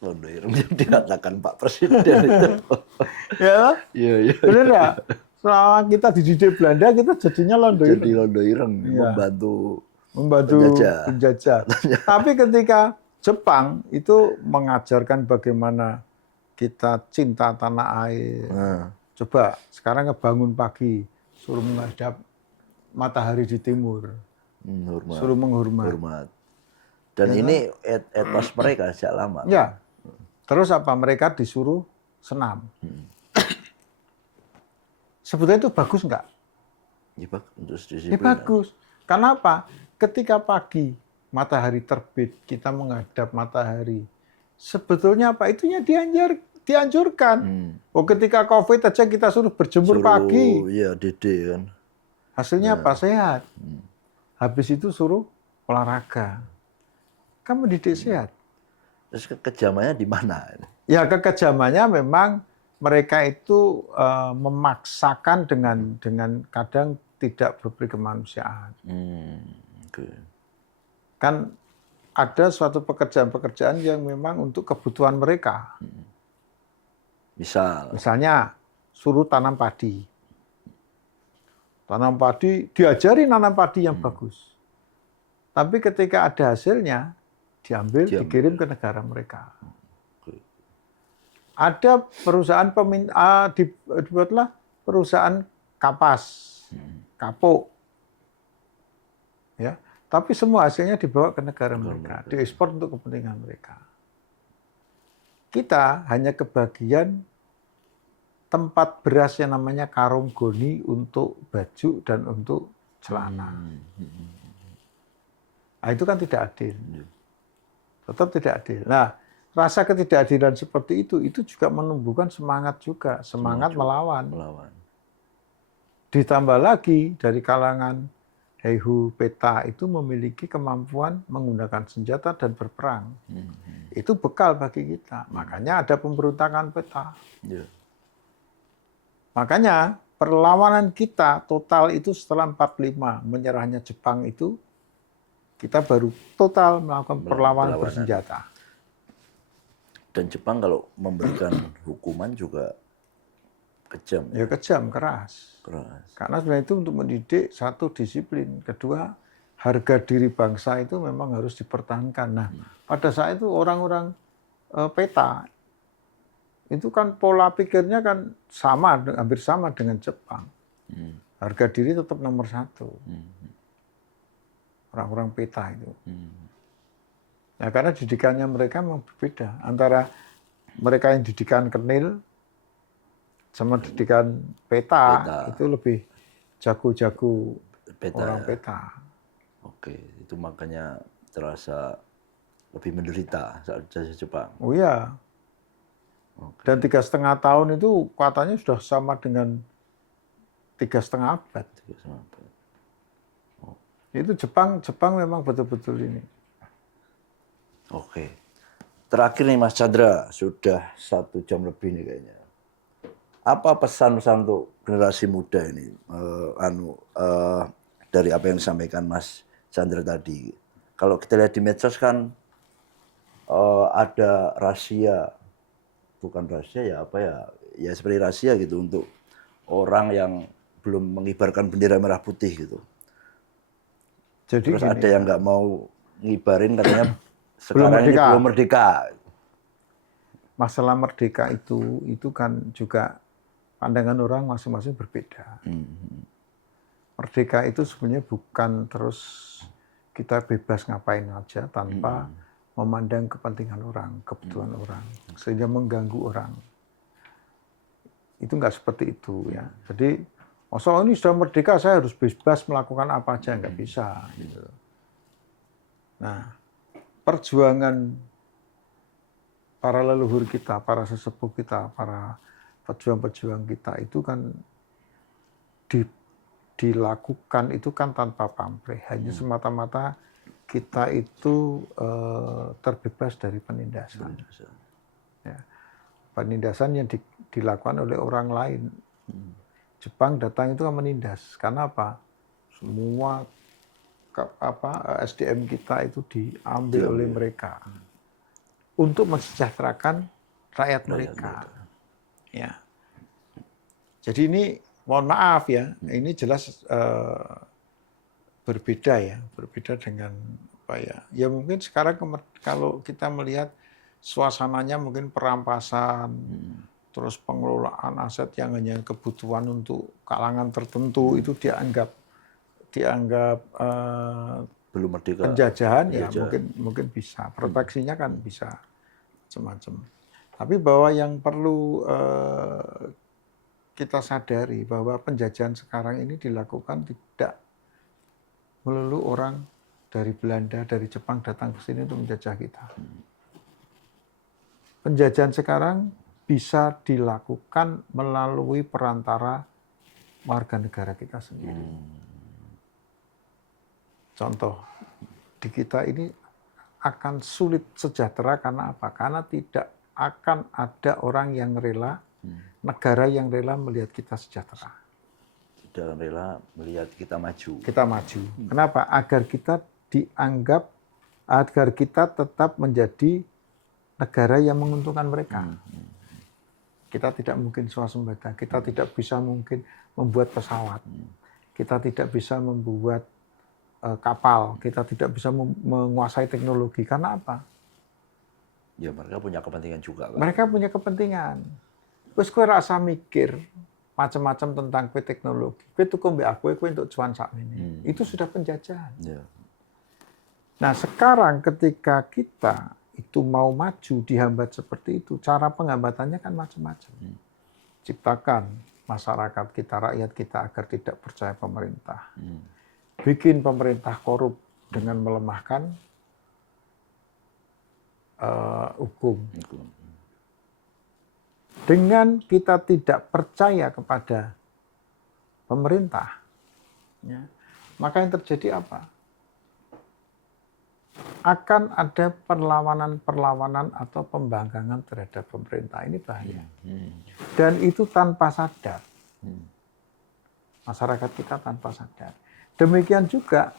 Londo ireng yang dikatakan Pak Presiden itu. Ya, iya. Benar ya? Selama kita dididik Belanda, kita jadinya londo ireng. Jadi londo ireng, ya. membantu penjajah. Tapi ketika Jepang itu mengajarkan bagaimana kita cinta tanah air. Coba sekarang ngebangun pagi, suruh menghadap matahari di timur. Suruh menghormat. Dan ya, ini etos mereka sejak lama. Ya. Terus apa? Mereka disuruh senam. Sebetulnya itu bagus nggak? Ya, bagus. Karena apa? Ketika pagi matahari terbit, kita menghadap matahari. Sebetulnya apa? Itunya dianjurkan. Oh, ketika COVID aja kita suruh berjemur pagi. Iya, dede kan. Hasilnya apa? Sehat. Habis itu suruh olahraga. Kamu didik sehat. Terus kekejamannya di mana? Ya, kekejamannya memang mereka itu memaksakan dengan kadang tidak berperi kemanusiaan. Kan ada suatu pekerjaan-pekerjaan yang memang untuk kebutuhan mereka. Misalnya suruh tanam padi. Tanam padi, diajari nanam padi yang bagus. Tapi ketika ada hasilnya, diambil, dikirim ke negara mereka. Ada perusahaan dibuatlah perusahaan kapas, kapuk, ya. Tapi semua hasilnya dibawa ke negara mereka, diekspor untuk kepentingan mereka. Kita hanya kebagian tempat beras yang namanya karung goni untuk baju dan untuk celana. Nah, itu kan tidak adil. Tetap tidak adil. Nah, rasa ketidakadilan seperti itu juga menumbuhkan semangat juga, semangat melawan. Ditambah lagi dari kalangan Heihu Peta itu memiliki kemampuan menggunakan senjata dan berperang. Itu bekal bagi kita. Makanya ada pemberontakan Peta. Makanya perlawanan kita total itu setelah 45 menyerahnya Jepang itu, kita baru total melakukan perlawanan bersenjata. Dan Jepang kalau memberikan hukuman juga kejam. Ya kejam, keras. Karena sebenarnya itu untuk mendidik, satu disiplin, kedua harga diri bangsa itu memang harus dipertahankan. Nah, pada saat itu orang-orang Peta itu kan pola pikirnya kan sama, hampir sama dengan Jepang. Harga diri tetap nomor satu. Orang-orang Peta itu. Nah, karena didikannya mereka memang berbeda. Antara mereka yang didikan Kenil sama didikan Peta. Itu lebih jago-jago orang Peta. Oke, itu makanya terasa lebih menderita saat jajah Jepang. Oh iya. Dan 3,5 tahun itu katanya sudah sama dengan 3,5 abad. Itu Jepang memang betul-betul ini. Oke. Terakhir nih Mas Chandra, sudah 1 jam lebih nih kayaknya. Apa pesan-pesan untuk generasi muda ini? Dari apa yang disampaikan Mas Chandra tadi. Kalau kita lihat di medsos kan ada rahasia, bukan rahasia ya apa ya? Ya seperti rahasia gitu untuk orang yang belum mengibarkan bendera merah putih gitu. Jadi terus gini, ada yang nggak mau ngibarin katanya sekarang ini belum merdeka. Masalah merdeka itu kan juga pandangan orang masing-masing berbeda. Merdeka itu sebenarnya bukan terus kita bebas ngapain aja tanpa memandang kepentingan orang, kebutuhan orang, sehingga mengganggu orang. Itu nggak seperti itu ya. Jadi, masa ini sudah merdeka saya harus bebas melakukan apa aja, nggak bisa. Gitu. Nah, perjuangan para leluhur kita, para sesepuh kita, para pejuang-pejuang kita itu kan dilakukan itu kan tanpa pamrih, hanya semata-mata kita itu terbebas dari penindasan. Ya. Penindasan yang dilakukan oleh orang lain. Jepang datang itu kan menindas. Karena apa? Semua SDM kita itu diambil oleh mereka untuk mensejahterakan rakyat mereka. Ya. Jadi ini mohon maaf ya, ini jelas berbeda ya, berbeda dengan apa ya? Ya mungkin sekarang kalau kita melihat suasananya mungkin perampasan, terus pengelolaan aset yang hanya kebutuhan untuk kalangan tertentu itu dianggap belum merdeka. Penjajahan ya mungkin bisa, proteksinya kan bisa macam-macam. Tapi bahwa yang perlu kita sadari bahwa penjajahan sekarang ini dilakukan tidak melulu orang dari Belanda, dari Jepang datang ke sini untuk menjajah kita. Penjajahan sekarang bisa dilakukan melalui perantara warga negara kita sendiri. Contoh, di kita ini akan sulit sejahtera karena apa? Karena tidak akan ada orang yang rela, negara yang rela melihat kita sejahtera. Tidak rela melihat kita maju. Kita maju. Kenapa? Agar kita dianggap, agar kita tetap menjadi negara yang menguntungkan mereka. Kita tidak mungkin swasembada, kita tidak bisa mungkin membuat pesawat. kita tidak bisa membuat kapal, kita tidak bisa menguasai teknologi. Karena apa? Ya mereka punya kepentingan juga kan. Mereka punya kepentingan. Wis kowe rasa mikir macam-macam tentang teknologi. Kowe tuku mbek aku, kowe untuk cuan sak ini. Itu sudah penjajahan. Ya. Nah, sekarang ketika kita itu mau maju dihambat seperti itu, cara penghambatannya kan macam-macam. Ciptakan masyarakat kita, rakyat kita agar tidak percaya pemerintah. Bikin pemerintah korup dengan melemahkan hukum. Dengan kita tidak percaya kepada pemerintah, ya, maka yang terjadi apa? Akan ada perlawanan-perlawanan atau pembangkangan terhadap pemerintah. Ini bahaya. Dan itu tanpa sadar. Masyarakat kita tanpa sadar. Demikian juga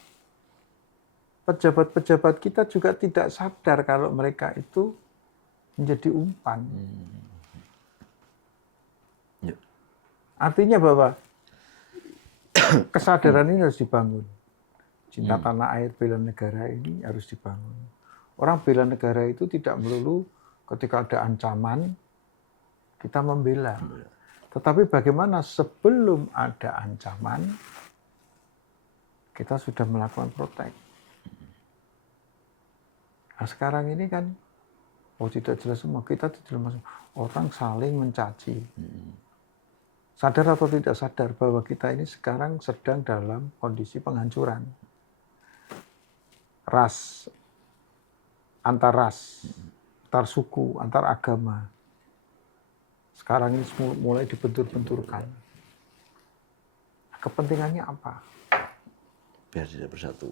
pejabat-pejabat kita juga tidak sadar kalau mereka itu menjadi umpan. Artinya bahwa kesadaran ini harus dibangun. Cinta tanah air, bela negara ini harus dibangun. Orang bela negara itu tidak melulu ketika ada ancaman, kita membela. Tetapi bagaimana sebelum ada ancaman, kita sudah melakukan protek. Nah sekarang ini kan, tidak jelas semua, kita tidak masuk. Orang saling mencaci. Sadar atau tidak sadar bahwa kita ini sekarang sedang dalam kondisi penghancuran. Ras, antar suku, antar agama. Sekarang ini mulai dibentur-benturkan. Kepentingannya apa? Biar tidak bersatu.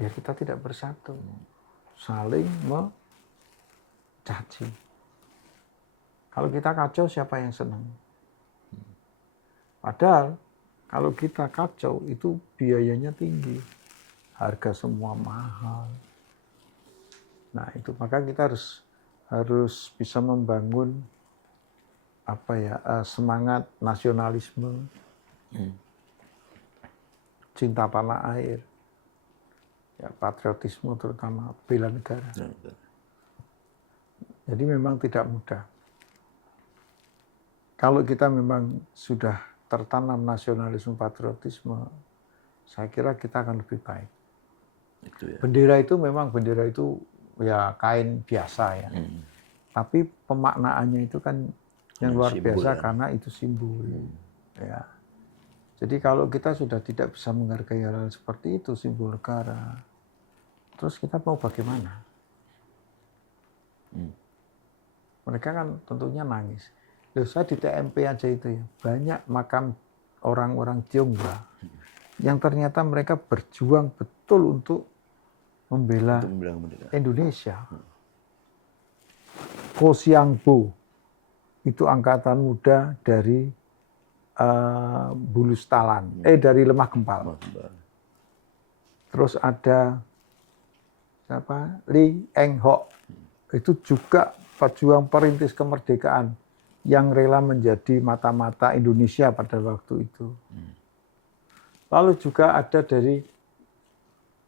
Ya kita tidak bersatu. Saling mencaci. Kalau kita kacau, siapa yang senang? Padahal kalau kita kacau itu biayanya tinggi, harga semua mahal. Nah itu maka kita harus bisa membangun semangat nasionalisme, cinta tanah air, ya patriotisme terutama bela negara. Jadi memang tidak mudah. Kalau kita memang sudah tertanam nasionalisme, patriotisme, saya kira kita akan lebih baik. Itu ya. Bendera itu memang ya kain biasa ya. Tapi pemaknaannya itu kan yang luar biasa kan? Karena itu simbol. Ya. Jadi kalau kita sudah tidak bisa menghargai hal seperti itu, simbol negara, terus kita mau bagaimana? Mereka kan tentunya nangis. Loh, saya di TMP aja itu ya, banyak makam orang-orang Tionghoa yang ternyata mereka berjuang betul untuk membela Indonesia. Ko Xiangbo itu angkatan muda dari Bulus Talan, dari Lemah Gempal. Terus ada Li Eng Hock, itu juga pejuang perintis kemerdekaan yang rela menjadi mata-mata Indonesia pada waktu itu. Lalu juga ada dari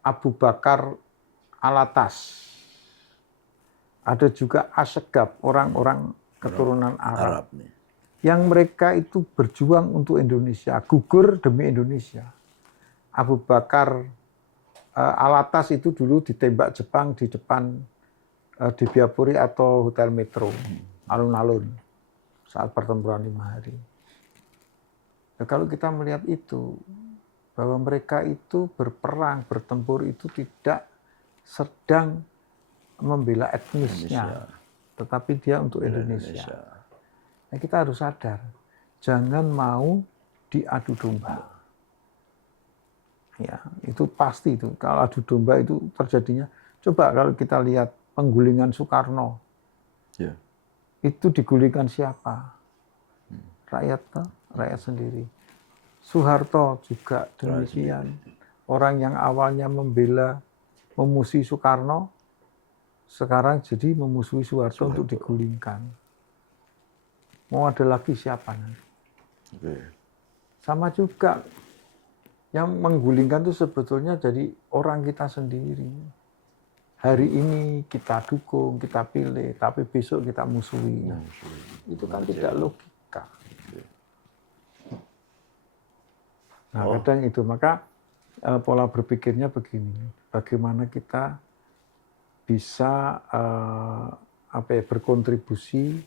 Abu Bakar Alatas. Ada juga Asegab, orang-orang keturunan Arab. Yang mereka itu berjuang untuk Indonesia, gugur demi Indonesia. Abu Bakar Alatas itu dulu ditembak Jepang di depan Dibiapuri atau Hotel Metro, alun-alun. Saat pertempuran 5 hari. Nah, kalau kita melihat itu, bahwa mereka itu berperang, bertempur itu tidak sedang membela etnisnya, tetapi dia untuk Indonesia. Nah, kita harus sadar, jangan mau diadu domba. Ya, itu pasti itu. Kalau adu domba itu terjadinya. Coba kalau kita lihat penggulingan Soekarno. Ya. Itu digulingkan siapa? Rakyat sendiri. Soeharto juga demikian. Orang yang awalnya memusuhi Soekarno, sekarang jadi memusuhi Soeharto untuk digulingkan. Mau ada lagi siapa nanti? Sama juga Yang menggulingkan itu sebetulnya jadi orang kita sendiri. Hari ini kita dukung, kita pilih, tapi besok kita musuhi. Itu kan tidak logika. Nah, kadang itu. Maka pola berpikirnya begini. Bagaimana kita bisa berkontribusi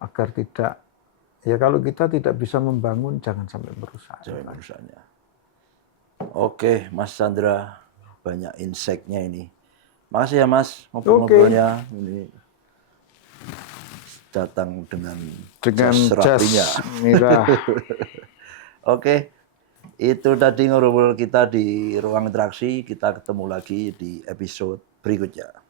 agar tidak, ya kalau kita tidak bisa membangun, jangan sampai merusak. Jangan merusaknya. Oke, Mas Chandra, banyak insight-nya ini. Makasih ya Mas, ngobrol-ngobrolnya. Ini datang dengan jas rapinya. merah. Oke, itu tadi ngobrol kita di ruang interaksi. Kita ketemu lagi di episode berikutnya.